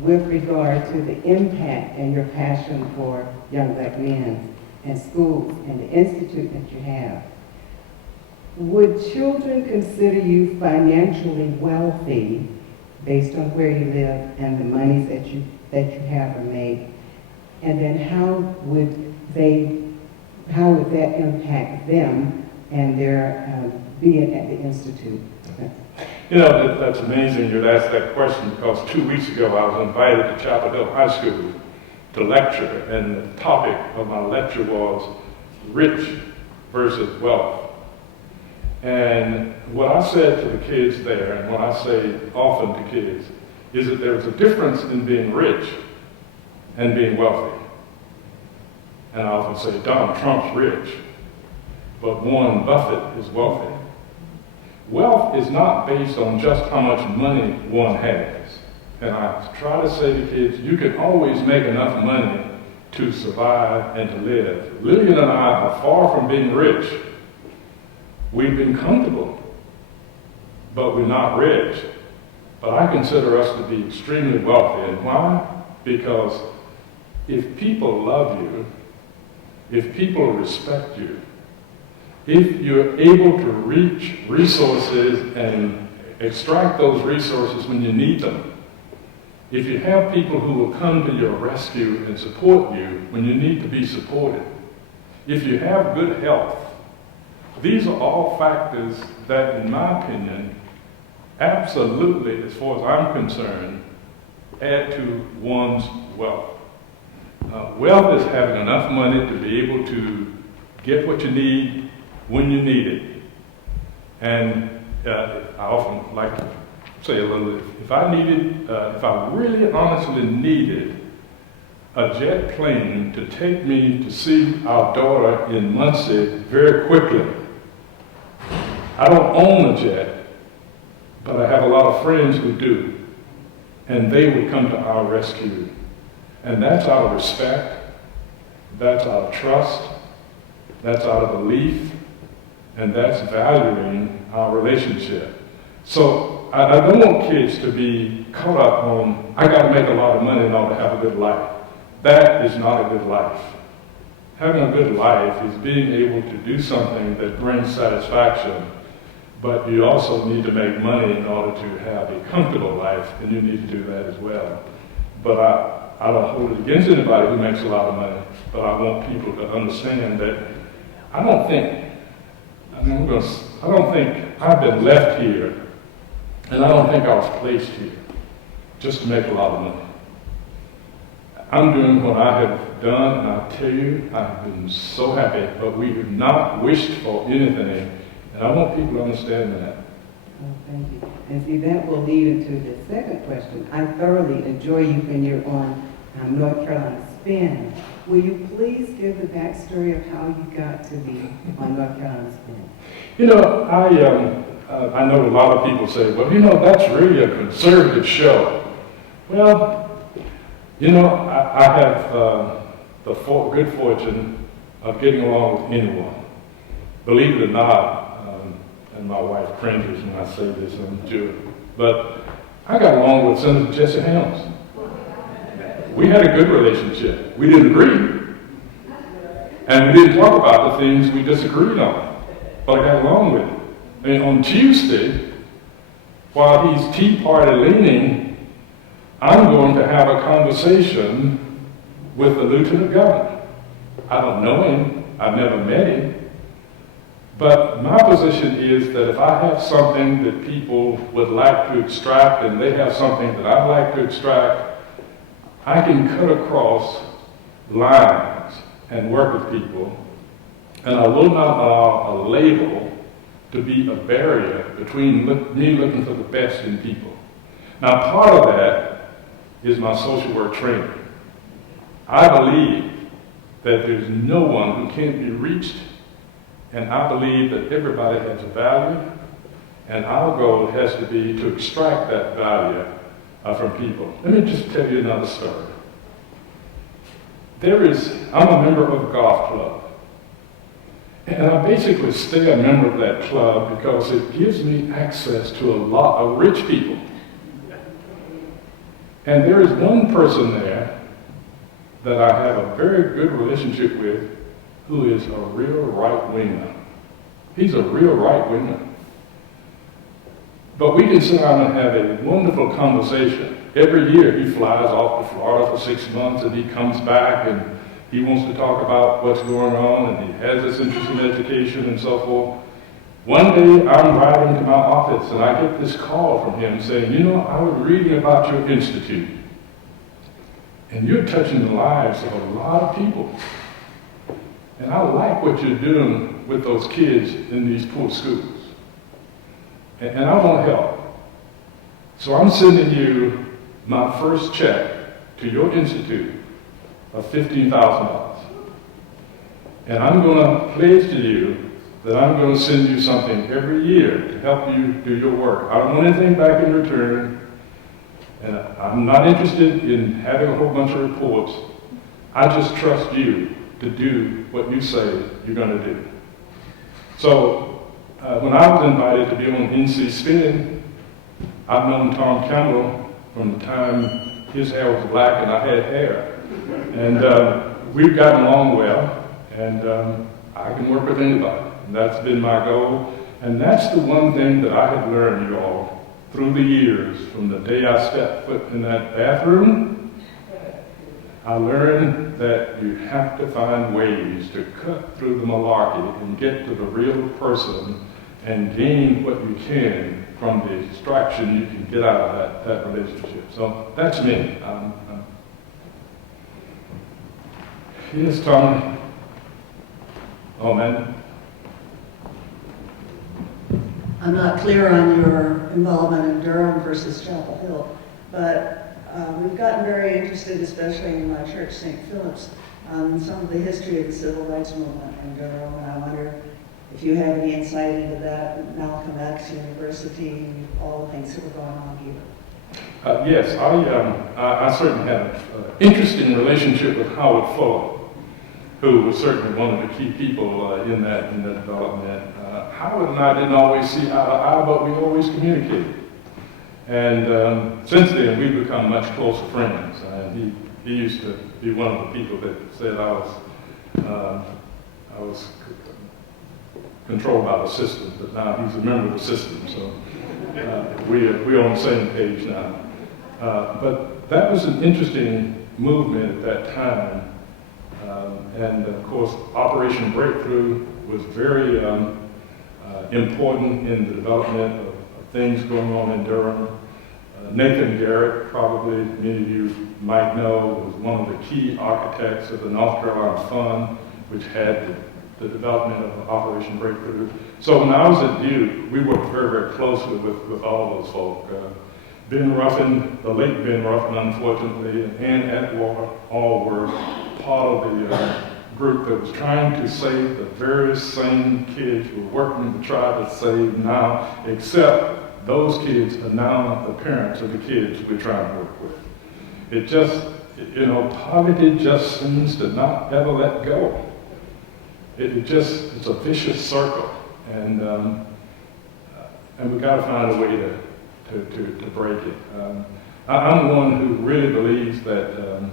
with regard to the impact and your passion for young black men and schools and the institute that you have. Would children consider you financially wealthy based on where you live and the monies that you have or make? And then how would that impact them and their being at the institute? You know, that's amazing you'd ask that question, because 2 weeks ago I was invited to Chapel Hill High School to lecture, and the topic of my lecture was rich versus wealth. And what I said to the kids there, and what I say often to kids, is that there's a difference in being rich and being wealthy. And I often say Donald Trump's rich, but Warren Buffett is wealthy. wealth is not based on just how much money one has. And I try to say to kids, you can always make enough money to survive and to live. Lillian and I are far from being rich. We've been comfortable, but we're not rich. But I consider us to be extremely wealthy. And why? Because if people love you, if people respect you, if you're able to reach resources and extract those resources when you need them, if you have people who will come to your rescue and support you when you need to be supported, if you have good health, these are all factors that, in my opinion, absolutely, as far as I'm concerned, add to one's wealth. Wealth is having enough money to be able to get what you need when you need it. And I often like to say a little bit, if I really honestly needed a jet plane to take me to see our daughter in Muncie very quickly, I don't own a jet, but I have a lot of friends who do, and they would come to our rescue. And that's out of respect, that's out of trust, that's out of belief, and that's valuing our relationship. So I don't want kids to be caught up on, I got to make a lot of money in order to have a good life. That is not a good life. Having a good life is being able to do something that brings satisfaction, but you also need to make money in order to have a comfortable life, and you need to do that as well. But I don't hold it against anybody who makes a lot of money, but I want people to understand that I don't think I've been left here, and I don't think I was placed here just to make a lot of money. I'm doing what I have done, and I tell you, I've been so happy, but we have not wished for anything, and I want people to understand that. Oh, thank you. And see, that will lead into the second question. I thoroughly enjoy you when you're on North Carolina Spin. Will you please give the backstory of how you got to be on North Carolina Spin? You know, I know a lot of people say, well, you know, that's really a conservative show. Well, you know, I have the good fortune of getting along with anyone. Believe it or not, and my wife cringes when I say this, I'm Jewish, but I got along with Senator Jesse Helms. We had a good relationship. We didn't agree, and we didn't talk about the things we disagreed on, but I got along with him. And on Tuesday, while he's Tea Party leaning, I'm going to have a conversation with the Lieutenant Governor. I don't know him, I've never met him, but my position is that if I have something that people would like to extract and they have something that I'd like to extract, I can cut across lines and work with people, and I will not allow a label to be a barrier between me looking for the best in people. Now, part of that is my social work training. I believe that there's no one who can't be reached, and I believe that everybody has a value, and our goal has to be to extract that value from people. Let me just tell you another story. I'm a member of a golf club, and I basically stay a member of that club because it gives me access to a lot of rich people. And there is one person there that I have a very good relationship with who is a real right-winger. He's a real right-winger. But we can sit down and have a wonderful conversation. Every year he flies off to Florida for 6 months and he comes back and he wants to talk about what's going on and he has this interest in education and so forth. One day I'm riding to my office and I get this call from him saying, you know, I was reading about your institute and you're touching the lives of a lot of people. And I like what you're doing with those kids in these poor schools. And I want to help. So I'm sending you my first check to your institute of $15,000. And I'm going to pledge to you that I'm going to send you something every year to help you do your work. I don't want anything back in return, and I'm not interested in having a whole bunch of reports. I just trust you to do what you say you're going to do. So when I was invited to be on NC Spin, I've known Tom Campbell from the time his hair was black and I had hair. And we've gotten along well, and I can work with anybody. And that's been my goal. And that's the one thing that I have learned, you all, through the years, from the day I stepped foot in that bathroom. I learned that you have to find ways to cut through the malarkey and get to the real person and gain what you can from the distraction you can get out of that relationship. So that's me. Yes, Tommy. Oh, man. I'm not clear on your involvement in Durham versus Chapel Hill, but we've gotten very interested, especially in my church, St. Philip's, on some of the history of the civil rights movement in Durham, and I wonder if you have any insight into that, Malcolm X University, all the things that were going on here. Yes, I certainly had an interesting relationship with Howard Fuller, who was certainly one of the key people in that development. Howard and I didn't always see eye to eye, but we always communicated. And since then, we've become much closer friends. He used to be one of the people that said I was controlled by the system, but now he's a member of the system, so we're on the same page now. But that was an interesting movement at that time. And of course, Operation Breakthrough was very important in the development of things going on in Durham. Nathan Garrett, probably many of you might know, was one of the key architects of the North Carolina Fund, which had the development of Operation Breakthrough. So when I was at Duke, we worked very, very closely with all those folk. Ben Ruffin, the late Ben Ruffin, unfortunately, and Ann Atwater, all were part of the group that was trying to save the very same kids we're working to try to save now, except those kids are now the parents of the kids we're trying to work with. It just, poverty just seems to not ever let go. It's a vicious circle, and we've got to find a way to break it. I'm one who really believes that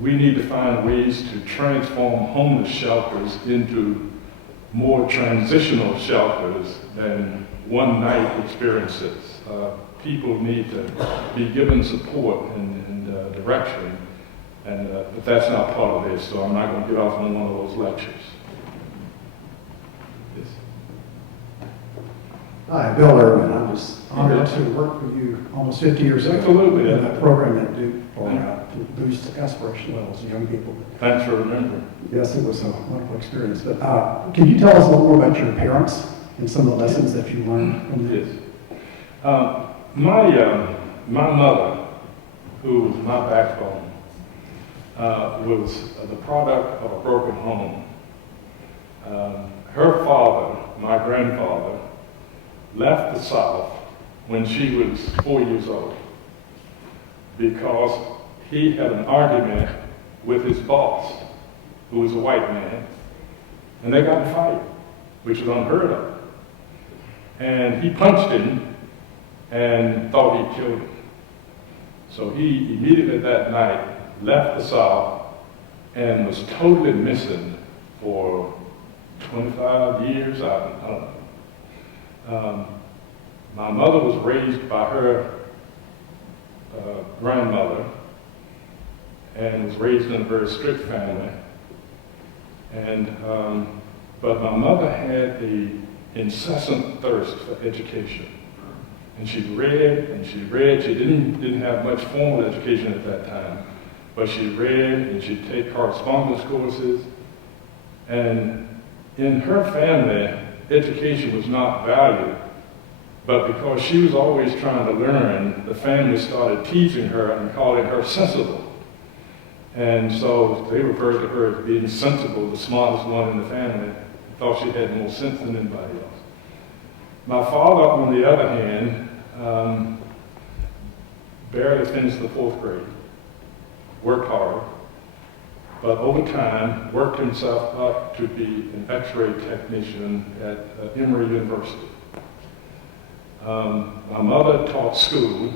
we need to find ways to transform homeless shelters into more transitional shelters than one-night experiences. People need to be given support and direction, but that's not part of this, so I'm not going to get off on one of those lectures. Yes. Hi, Bill Irvin. I'm just honored to work with you almost 50 years ago. Absolutely. In that program at Duke to boost aspiration levels in young people. Thanks for remembering. Yes, it was a wonderful experience. But can you tell us a little more about your parents and some of the lessons that you learned from them? Yes. My mother, who was my backbone, was the product of a broken home. Her father, my grandfather, left the South when she was 4 years old because he had an argument with his boss, who was a white man, and they got in a fight, which was unheard of. And he punched him and thought he killed him. So he immediately that night left the South and was totally missing for 25 years, I don't know. My mother was raised by her grandmother and was raised in a very strict family. But my mother had an incessant thirst for education. And she read and she read. She didn't have much formal education at that time, but she read and she'd take correspondence courses. And in her family, education was not valued. But because she was always trying to learn, the family started teasing her and calling her sensible. And so they referred to her as being sensible, the smartest one in the family. thought she had more sense than anybody else. My father, on the other hand, barely finished the 4th grade, worked hard, but over time worked himself up to be an X-ray technician at Emory University. My mother taught school.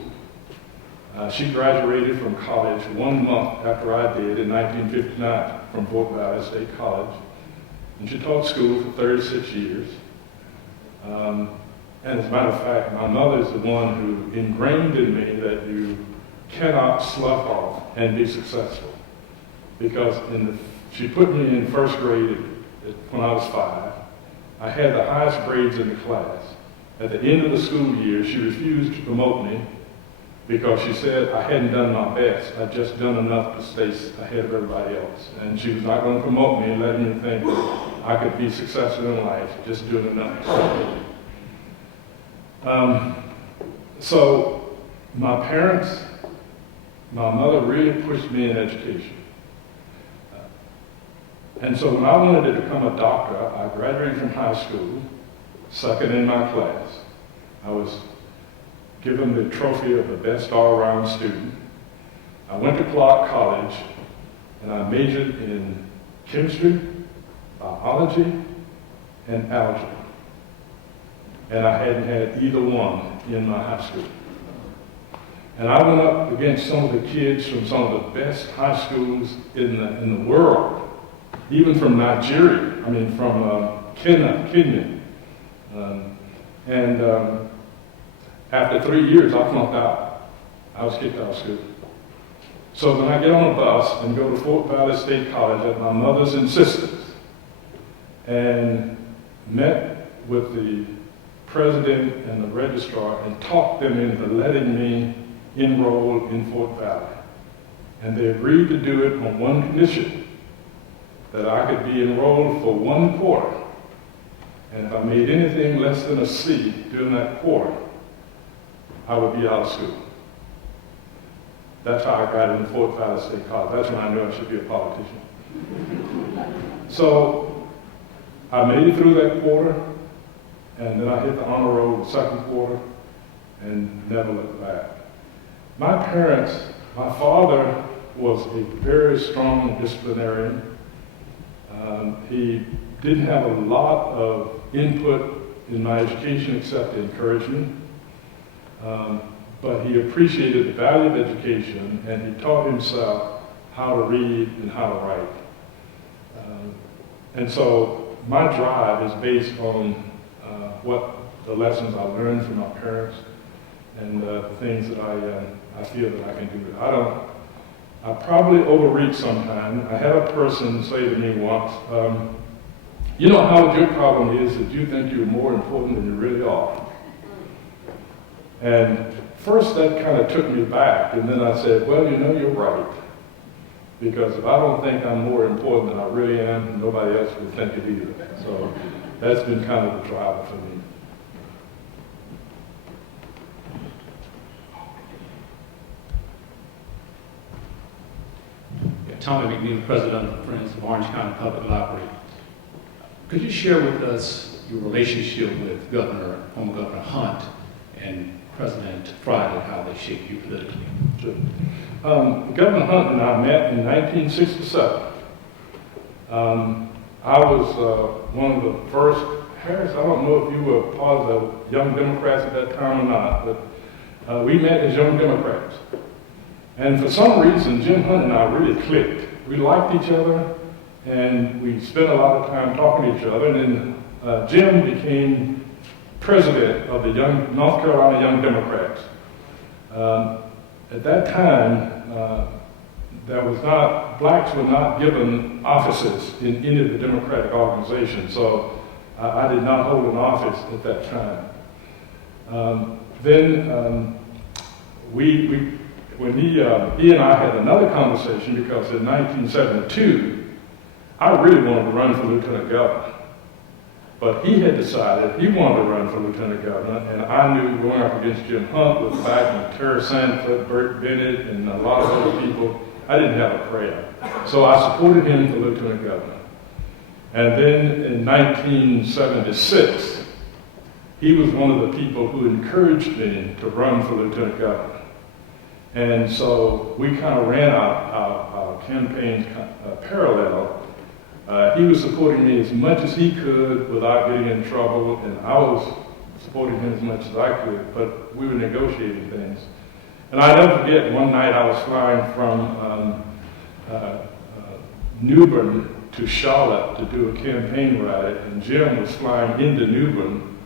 She graduated from college 1 month after I did in 1959 from Fort Valley State College. And she taught school for 36 years. And as a matter of fact, my mother is the one who ingrained in me that you cannot slough off and be successful. Because she put me in 1st grade when I was 5. I had the highest grades in the class. At the end of the school year, she refused to promote me because she said I hadn't done my best. I'd just done enough to stay ahead of everybody else. And she was not going to promote me and let me think that I could be successful in life just doing enough. So my parents, my mother really pushed me in education. And so when I wanted to become a doctor, I graduated from high school, second in my class. I was given the trophy of the best all-around student. I went to Clark College, and I majored in chemistry, biology, and algebra. And I hadn't had either one in my high school. And I went up against some of the kids from some of the best high schools in the world, even from Nigeria, from Kenya. After 3 years, I flunked out. I was kicked out of school. So then I get on a bus and go to Fort Valley State College at my mother's insistence and met with the president and the registrar and talked them into letting me enroll in Fort Valley. And they agreed to do it on one condition, that I could be enrolled for 1 quarter. And if I made anything less than a C during that quarter, I would be out of school. That's how I got into Fort Valley State College. That's when I knew I should be a politician. So I made it through that quarter, and then I hit the honor roll the 2nd quarter and never looked back. My parents, my father was a very strong disciplinarian. He didn't have a lot of input in my education except to encourage me. But he appreciated the value of education, and he taught himself how to read and how to write. And so my drive is based on what the lessons I learned from my parents and the things that I feel that I can do. I probably overreach sometimes. I had a person say to me once, you know, Howard, your problem is that you think you're more important than you really are. And first that kind of took me back, and then I said, well, you know, you're right. Because if I don't think I'm more important than I really am, nobody else will think it either. So that's been kind of the driver for me. Tommy McNeil, President of Friends of Orange County Public Library. Could you share with us your relationship with former Governor Hunt and President Friday, how they shaped you politically? Sure. Governor Hunt and I met in 1967. I was one of the first, Harris, I don't know if you were part of the Young Democrats at that time or not, but we met as Young Democrats. And for some reason, Jim Hunt and I really clicked. We liked each other, and we spent a lot of time talking to each other. And then Jim became president of the North Carolina Young Democrats. At that time, blacks were not given offices in any of the Democratic organizations, so I did not hold an office at that time. When he and I had another conversation, because in 1972, I really wanted to run for lieutenant governor. But he had decided he wanted to run for lieutenant governor, and I knew going up against Jim Hunt with back Terry Sanford, Burt Bennett, and a lot of other people, I didn't have a crowd. So I supported him for lieutenant governor. And then in 1976, he was one of the people who encouraged me to run for lieutenant governor. And so we kind of ran our campaigns parallel. He was supporting me as much as he could without getting in trouble, and I was supporting him as much as I could, but we were negotiating things. And I never forget, one night I was flying from Newbern to Charlotte to do a campaign ride, and Jim was flying into Newbern,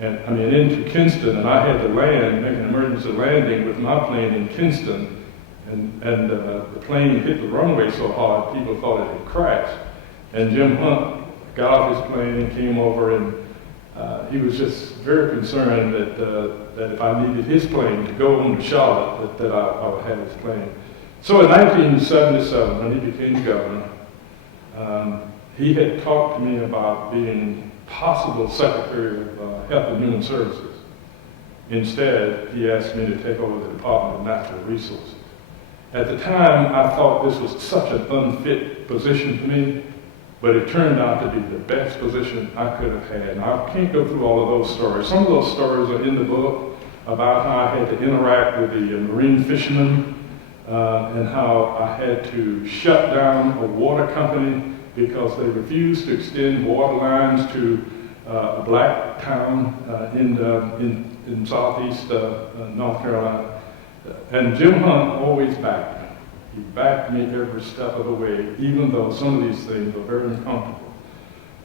into Kinston, and I had to land, make an emergency landing with my plane in Kinston, and the plane hit the runway so hard people thought it had crashed. And Jim Hunt got off his plane and came over, and he was just very concerned that if I needed his plane to go on to Charlotte, that I would have his plane. So in 1977, when he became governor, he had talked to me about being possible Secretary of Health and Human Services. Instead, he asked me to take over the Department of Natural Resources. At the time, I thought this was such an unfit position for me, but it turned out to be the best position I could have had. And I can't go through all of those stories. Some of those stories are in the book about how I had to interact with the marine fishermen and how I had to shut down a water company because they refused to extend water lines to a black town in southeast North Carolina. And Jim Hunt always backed me. He backed me every step of the way, even though some of these things were very uncomfortable.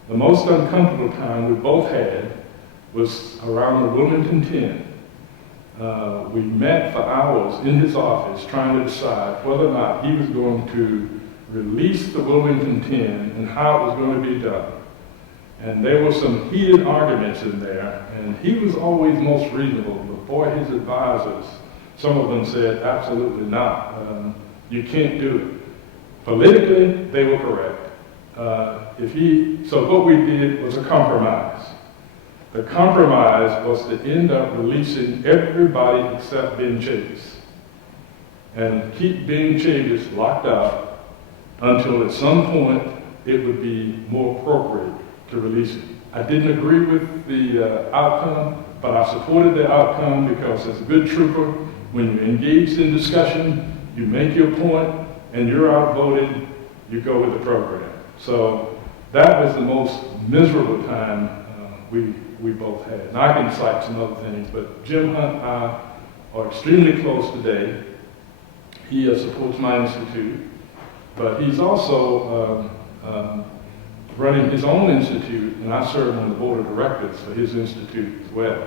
The most uncomfortable time we both had was around the Wilmington 10. We met for hours in his office trying to decide whether or not he was going to release the Wilmington 10 and how it was going to be done. And there were some heated arguments in there, and he was always most reasonable, but boy, his advisors, some of them said, absolutely not. You can't do it. Politically, they were correct. So what we did was a compromise. The compromise was to end up releasing everybody except Ben Chavis and keep Ben Chavis locked up until at some point it would be more appropriate to release him. I didn't agree with the outcome, but I supported the outcome because as a good trooper, when you're engaged in discussion, you make your point, and you're outvoted, you go with the program. So that was the most miserable time we both had. And I can cite some other things, but Jim Hunt and I are extremely close today. He supports my institute, but he's also running his own institute, and I serve on the board of directors for his institute as well.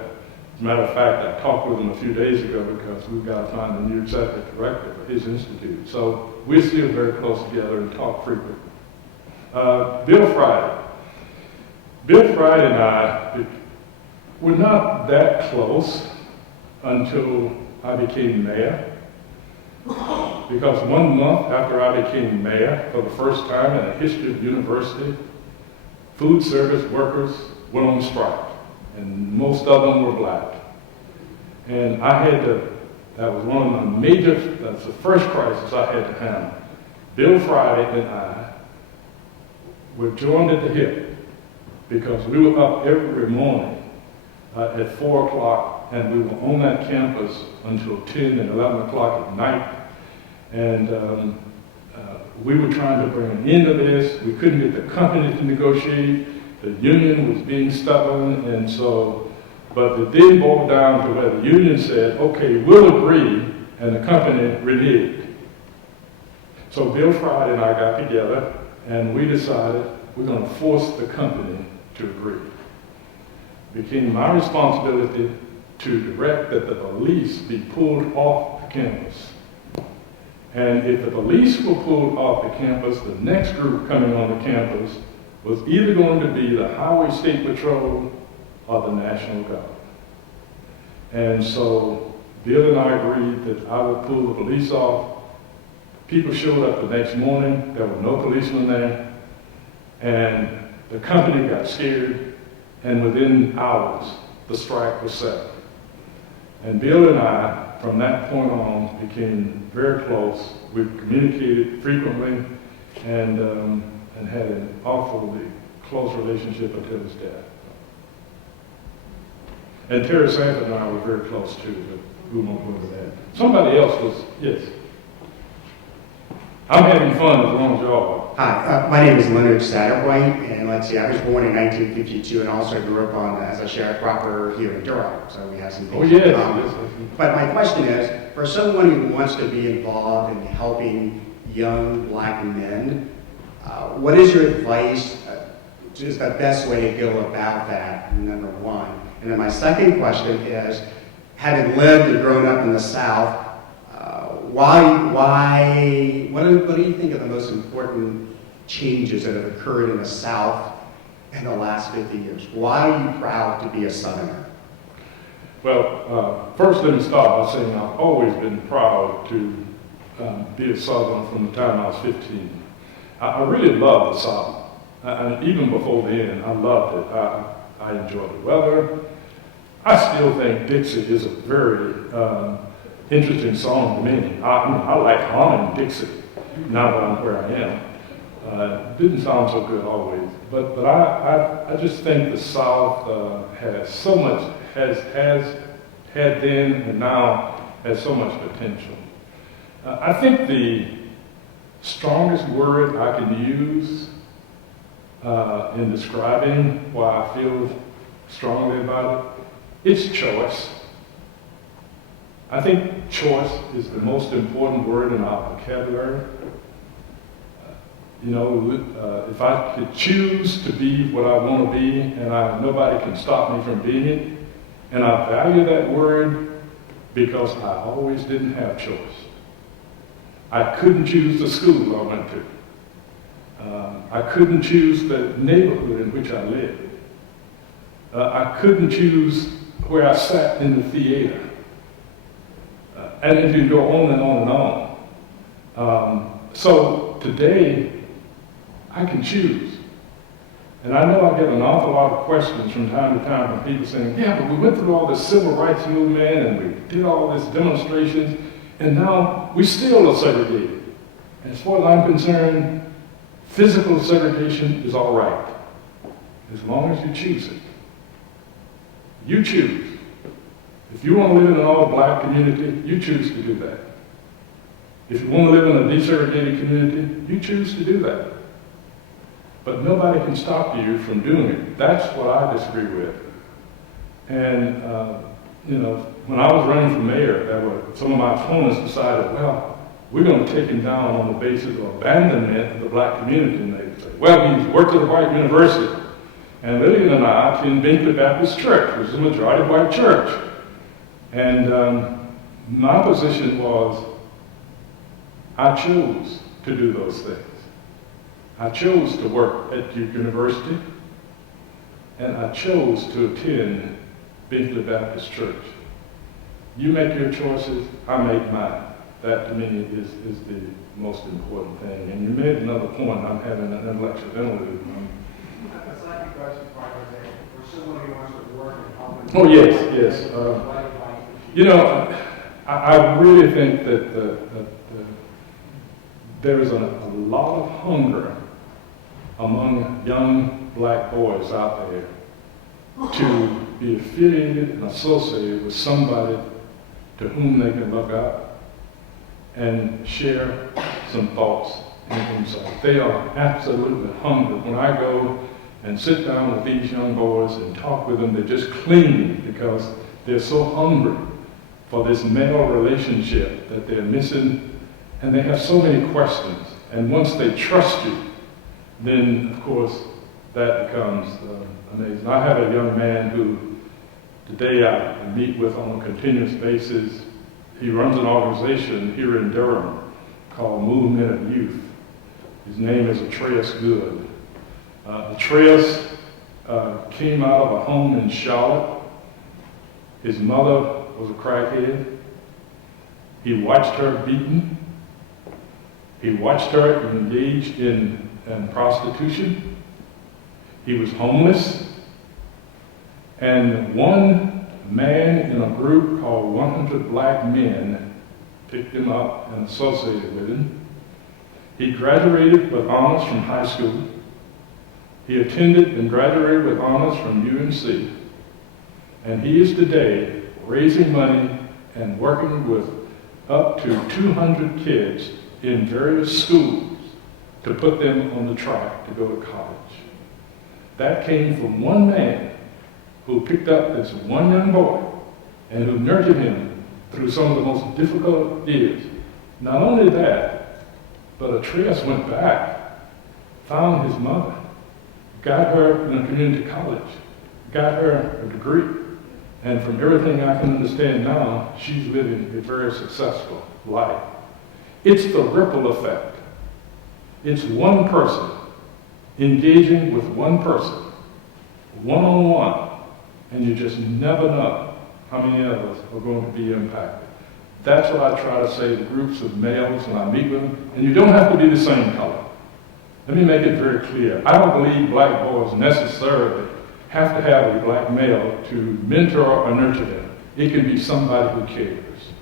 As a matter of fact, I talked with him a few days ago because we've got to find a new executive director for his institute. So we're still very close together and talk frequently. Bill Friday and I were not that close until I became mayor. Because 1 month after I became mayor, for the first time in the history of the university, food service workers went on strike, and most of them were black. And that was one of my that's the first crisis I had to handle. Bill Friday and I were joined at the hip because we were up every morning at 4 o'clock, and we were on that campus until 10 and 11 o'clock at night. And we were trying to bring an end to this. We couldn't get the company to negotiate. The union was being stubborn, and so, but it did boil down to where the union said, okay, we'll agree, and the company reneged. So Bill Friday and I got together, and we decided we're going to force the company to agree. It became my responsibility to direct that the police be pulled off the campus. And if the police were pulled off the campus, the next group coming on the campus was either going to be the Highway State Patrol or the National Guard. And so Bill and I agreed that I would pull the police off. People showed up the next morning. There were no policemen there. And the company got scared. And within hours, the strike was set. And Bill and I, from that point on, became very close. We communicated frequently and had an awfully close relationship until his death. And Terry Sanford and I were very close too, but we won't go into that. Somebody else was, yes. I'm having fun as long as y'all are. Hi, my name is Leonard Satterwhite, and let's see, I was born in 1952 and also grew up as a sharecropper here in Durham, so we have some things Oh, yes, in common. yes. But my question is, for someone who wants to be involved in helping young black men, what is your advice, just the best way to go about that, number one? And then my second question is, having lived and grown up in the South, what do you think are the most important changes that have occurred in the South in the last 50 years? Why are you proud to be a Southerner? Well, first let me start by saying I've always been proud to be a Southerner from the time I was 15. I really loved the South. And even before then, I loved it. I enjoyed the weather. I still think Dixie is a very interesting song to me. I like humming Dixie now that I'm where I am. Didn't sound so good always, but I just think the South has so much, has had then and now has so much potential. I think the strongest word I can use in describing why I feel strongly about it, it's choice. I think choice is the most important word in our vocabulary. If I could choose to be what I want to be, and nobody can stop me from being it, and I value that word because I always didn't have choice. I couldn't choose the school I went to. I couldn't choose the neighborhood in which I lived. I couldn't choose where I sat in the theater. And if you go on and on and on. So today, I can choose. And I know I get an awful lot of questions from time to time from people saying, yeah, but we went through all this civil rights movement and we did all these demonstrations, and now we still are segregated. And as far as I'm concerned, physical segregation is all right, as long as you choose it. You choose. If you want to live in an all-black community, you choose to do that. If you want to live in a desegregated community, you choose to do that. But nobody can stop you from doing it. That's what I disagree with. And, when I was running for mayor, some of my opponents decided, well, we're going to take him down on the basis of abandonment of the black community. And they say, well, he's worked at a white university. And Lillian and I attend Binkley Baptist Church, which is a majority white church. And my position was, I chose to do those things. I chose to work at Duke University, and I chose to attend Binkley Baptist Church. You make your choices, I make mine. That to me is the most important thing. And you made another point, I'm having an intellectual interlude. A second question, for someone who wants to work and help. Oh, yes. I really think that there is a lot of hunger among young black boys out there to be affiliated and associated with somebody to whom they can look up and share some thoughts and insight. They are absolutely hungry. When I go and sit down with these young boys and talk with them, they're just clinging because they're so hungry for this male relationship that they're missing, and they have so many questions. And once they trust you, then of course that becomes amazing. I have a young man who today I meet with on a continuous basis. He runs an organization here in Durham called Movement of Youth. His name is Atreus Good. Atreus came out of a home in Charlotte. His mother was a crackhead. He watched her beaten. He watched her engaged in prostitution. He was homeless. And one man in a group called 100 Black Men picked him up and associated with him. He graduated with honors from high school. He attended and graduated with honors from UNC, and he is today raising money and working with up to 200 kids in various schools to put them on the track to go to college. That came from one man who picked up this one young boy and who nurtured him through some of the most difficult years. Not only that, but Atreus went back, found his mother, got her in a community college, got her a degree, and from everything I can understand now, she's living a very successful life. It's the ripple effect. It's one person engaging with one person, one-on-one, and you just never know how many others are going to be impacted. That's what I try to say to groups of males when I meet with them, and you don't have to be the same color. Let me make it very clear. I don't believe black boys necessarily have to have a black male to mentor or nurture them. It can be somebody who cares,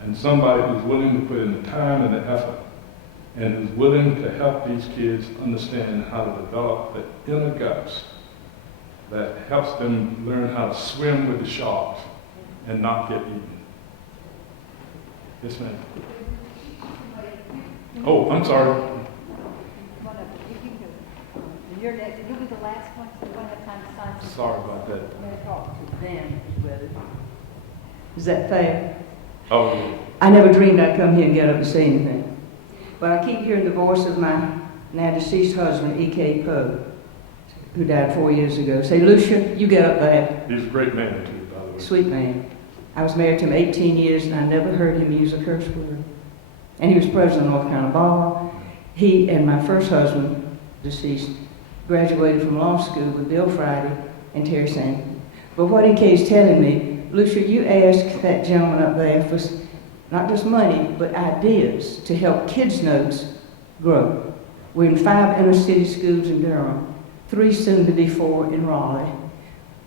and somebody who's willing to put in the time and the effort, and who's willing to help these kids understand how to develop the inner guts that helps them learn how to swim with the sharks and not get eaten. Yes, ma'am. Oh, I'm sorry. You'll be the last one, so we won't have time to sign some. Sorry about that. I'm going to talk to them as well. Is that fair? Oh, yeah. I never dreamed I'd come here and get up and say anything. But I keep hearing the voice of my now deceased husband, E.K. Poe, who died 4 years ago, say, Lucia, you get up there. He's a great man to you, by the way. Sweet man. I was married to him 18 years and I never heard him use a curse word. And he was president of North Carolina Bar. He and my first husband, deceased, graduated from law school with Bill Friday and Terry Sanders. But what he keeps telling me, Lucia, you asked that gentleman up there for not just money, but ideas to help kids' notes grow. We're in 5 inner city schools in Durham, 3 soon to be 4 in Raleigh.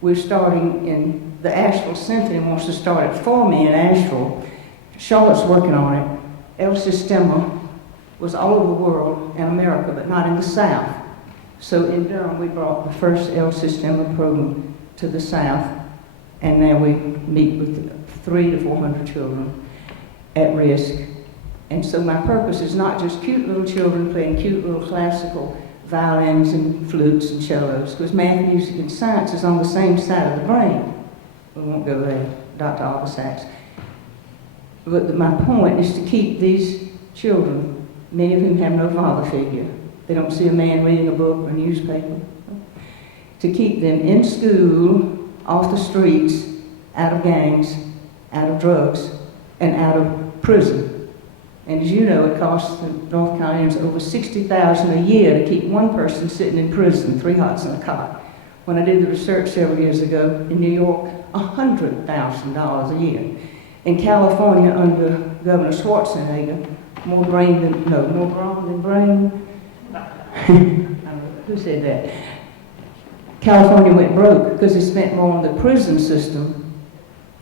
We're starting in the Asheville Symphony wants to start it for me in Asheville. Charlotte's working on it. El Sistema was all over the world in America, but not in the South. So in Durham, we brought the first El Sistema program to the South, and now we meet with 300 to 400 children at risk. And so my purpose is not just cute little children playing cute little classical violins and flutes and cellos, because math, music, and science is on the same side of the brain. We won't go there, Dr. Oliver Sacks. But my point is to keep these children, many of whom have no father figure. They don't see a man reading a book or a newspaper. To keep them in school, off the streets, out of gangs, out of drugs, and out of prison. And as you know, it costs the North Carolinians over $60,000 a year to keep one person sitting in prison, 3 hots and a cot. When I did the research several years ago in New York, $100,000 a year. In California, under Governor Schwarzenegger, more brain than brain. Who said that? California went broke because they spent more on the prison system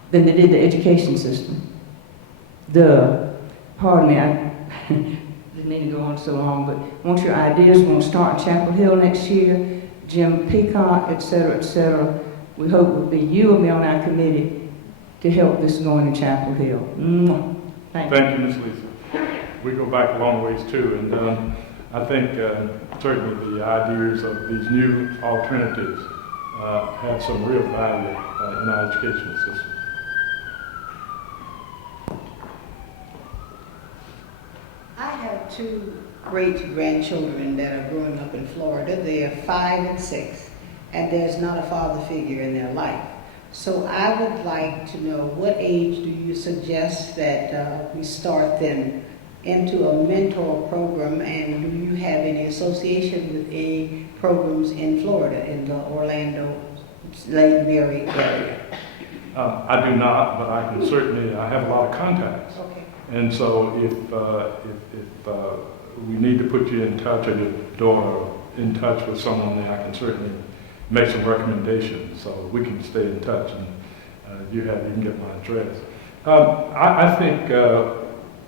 than they did the education system. Pardon me, I didn't mean to go on so long, but once your ideas, we're going to start in Chapel Hill next year, Jim Peacock, et cetera, we hope will be you will be on our committee to help this going in Chapel Hill. Thank you, Ms. Lisa. We go back a long ways too, and I think certainly the ideas of these new alternatives have some real value in our educational system. I have 2 great-grandchildren that are growing up in Florida. They are 5 and 6, and there's not a father figure in their life. So I would like to know, what age do you suggest that we start them into a mentor program, and do you have any association with any programs in Florida, in the Orlando, Lake Mary area? I do not, but I can certainly, I have a lot of contacts. Okay. And so if we need to put you in touch, or your daughter in touch with someone, then I can certainly make some recommendations so we can stay in touch, and you can get my address. I think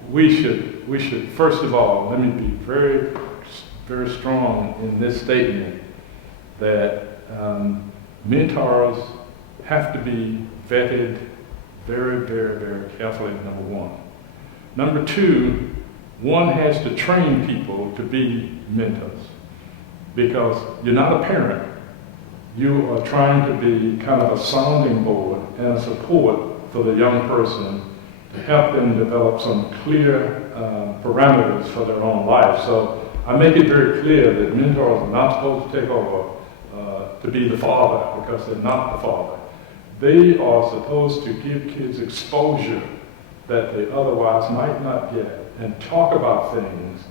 we should first of all, let me be very, very strong in this statement. that mentors have to be vetted very, very, very carefully, number one. Number two, one has to train people to be mentors, because you're not a parent. You are trying to be kind of a sounding board and a support for the young person to help them develop some clear parameters for their own life. So I make it very clear that mentors are not supposed to take over to be the father, because they're not the father. They are supposed to give kids exposure that they otherwise might not get, and talk about things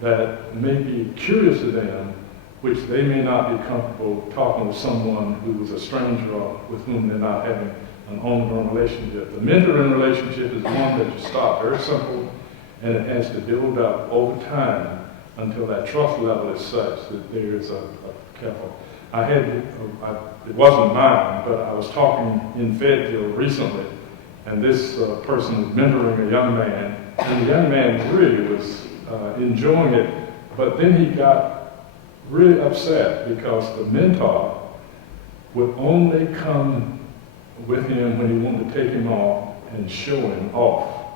that may be curious to them, which they may not be comfortable talking with someone who is a stranger or with whom they're not having an ongoing relationship. The mentoring relationship is one that you start very simple, and it has to build up over time until that trust level is such that there is a careful. It wasn't mine, but I was talking in Fayetteville recently, and this person was mentoring a young man, and the young man really was enjoying it, but then he got really upset because the mentor would only come with him when he wanted to take him off and show him off.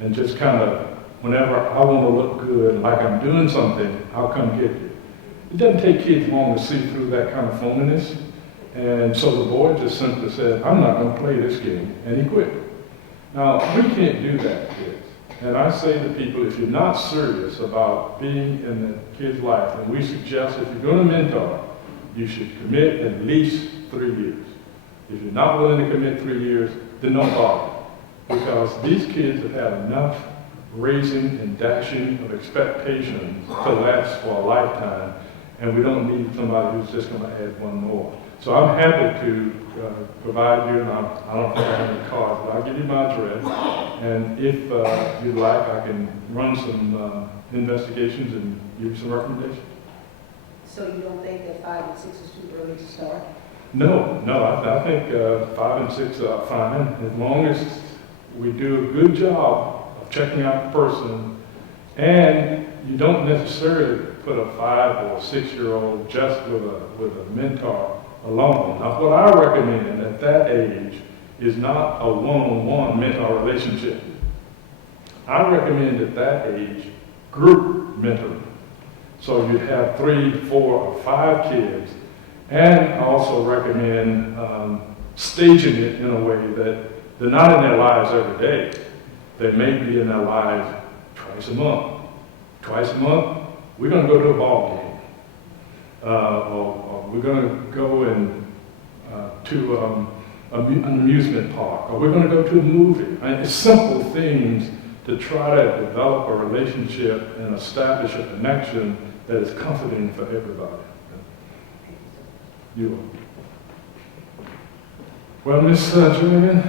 And just kind of, whenever I want to look good, like I'm doing something, I'll come get you. It doesn't take kids long to see through that kind of phoniness. And so the boy just simply said, I'm not going to play this game, and he quit. Now, we can't do that, kids. And I say to people, if you're not serious about being in the kid's life, and we suggest if you're going to mentor, you should commit at least 3 years. If you're not willing to commit 3 years, then don't bother. Because these kids have had enough raising and dashing of expectations to last for a lifetime, and we don't need somebody who's just going to add one more. So I'm happy to provide you, and I don't think I have any cards, but I'll give you my address. And if you'd like, I can run some investigations and give you some recommendations. So you don't think that 5 and 6 is too early to start? No, I think 5 and 6 are fine, as long as we do a good job of checking out the person, and you don't necessarily put a 5 or 6-year-old just with a mentor alone. Now, what I recommend at that age is not a one-on-one mentor relationship. I recommend at that age group mentoring. So you have 3, 4, or 5 kids, and I also recommend staging it in a way that they're not in their lives every day. They may be in their lives twice a month. Twice a month, we're going to go to a ball game. Or we're going to go to an amusement park, or we're going to go to a movie. It's simple things to try to develop a relationship and establish a connection that is comforting for everybody. You are. Well, Ms. Julian,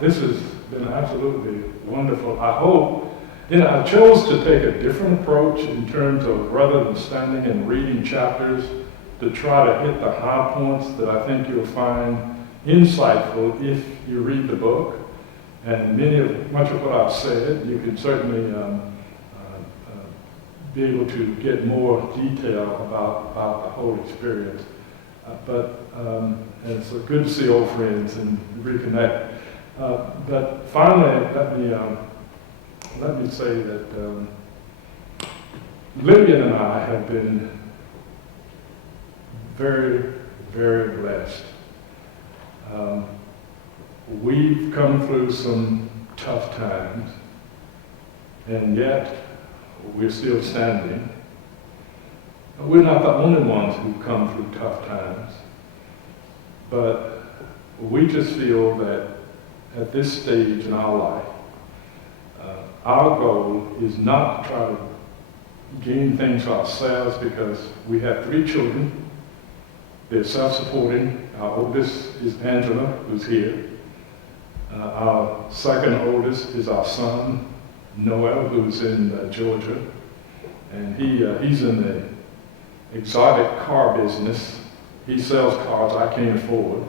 this has been absolutely wonderful. I hope, I chose to take a different approach in terms of, rather than standing and reading chapters, to try to hit the high points that I think you'll find insightful if you read the book. And much of what I've said, you can certainly be able to get more detail about the whole experience. But it's good to see old friends and reconnect. But finally, let me say that Lillian and I have been very, very blessed. We've come through some tough times, and yet we're still standing. We're not the only ones who've come through tough times, but we just feel that at this stage in our life, our goal is not to try to gain things for ourselves, because we have 3 children. They're self-supporting. Our oldest is Angela, who's here. Our second oldest is our son, Noel, who's in Georgia. And he's in the exotic car business. He sells cars I can't afford.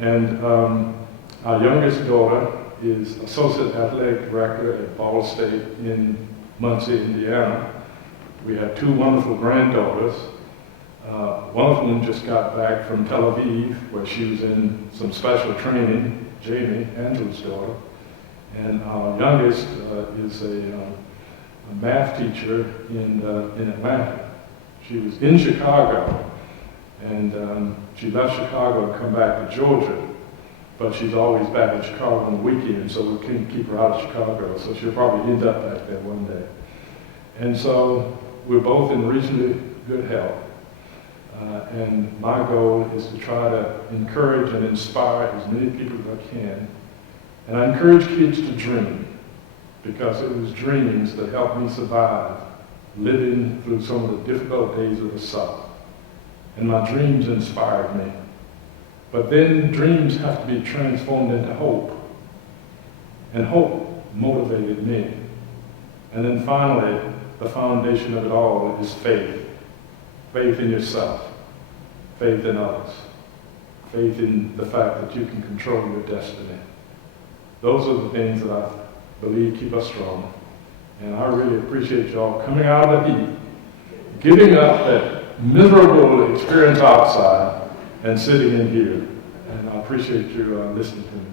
And our youngest daughter is Associate Athletic Director at Ball State in Muncie, Indiana. We have 2 wonderful granddaughters. one of whom just got back from Tel Aviv, where she was in some special training, Jamie, Andrew's daughter. And our youngest is a math teacher in Atlanta. She was in Chicago, and she left Chicago and come back to Georgia. But she's always back in Chicago on the weekend, so we couldn't keep her out of Chicago. So she'll probably end up back there one day. And so we're both in reasonably good health. And my goal is to try to encourage and inspire as many people as I can. And I encourage kids to dream, because it was dreams that helped me survive living through some of the difficult days of the South. And my dreams inspired me. But then dreams have to be transformed into hope. And hope motivated me. And then finally, the foundation of it all is faith. Faith in yourself. Faith in others. Faith in the fact that you can control your destiny. Those are the things that I believe keep us strong. And I really appreciate y'all coming out of the heat, giving up that miserable experience outside, and sitting in here. And I appreciate you listening to me.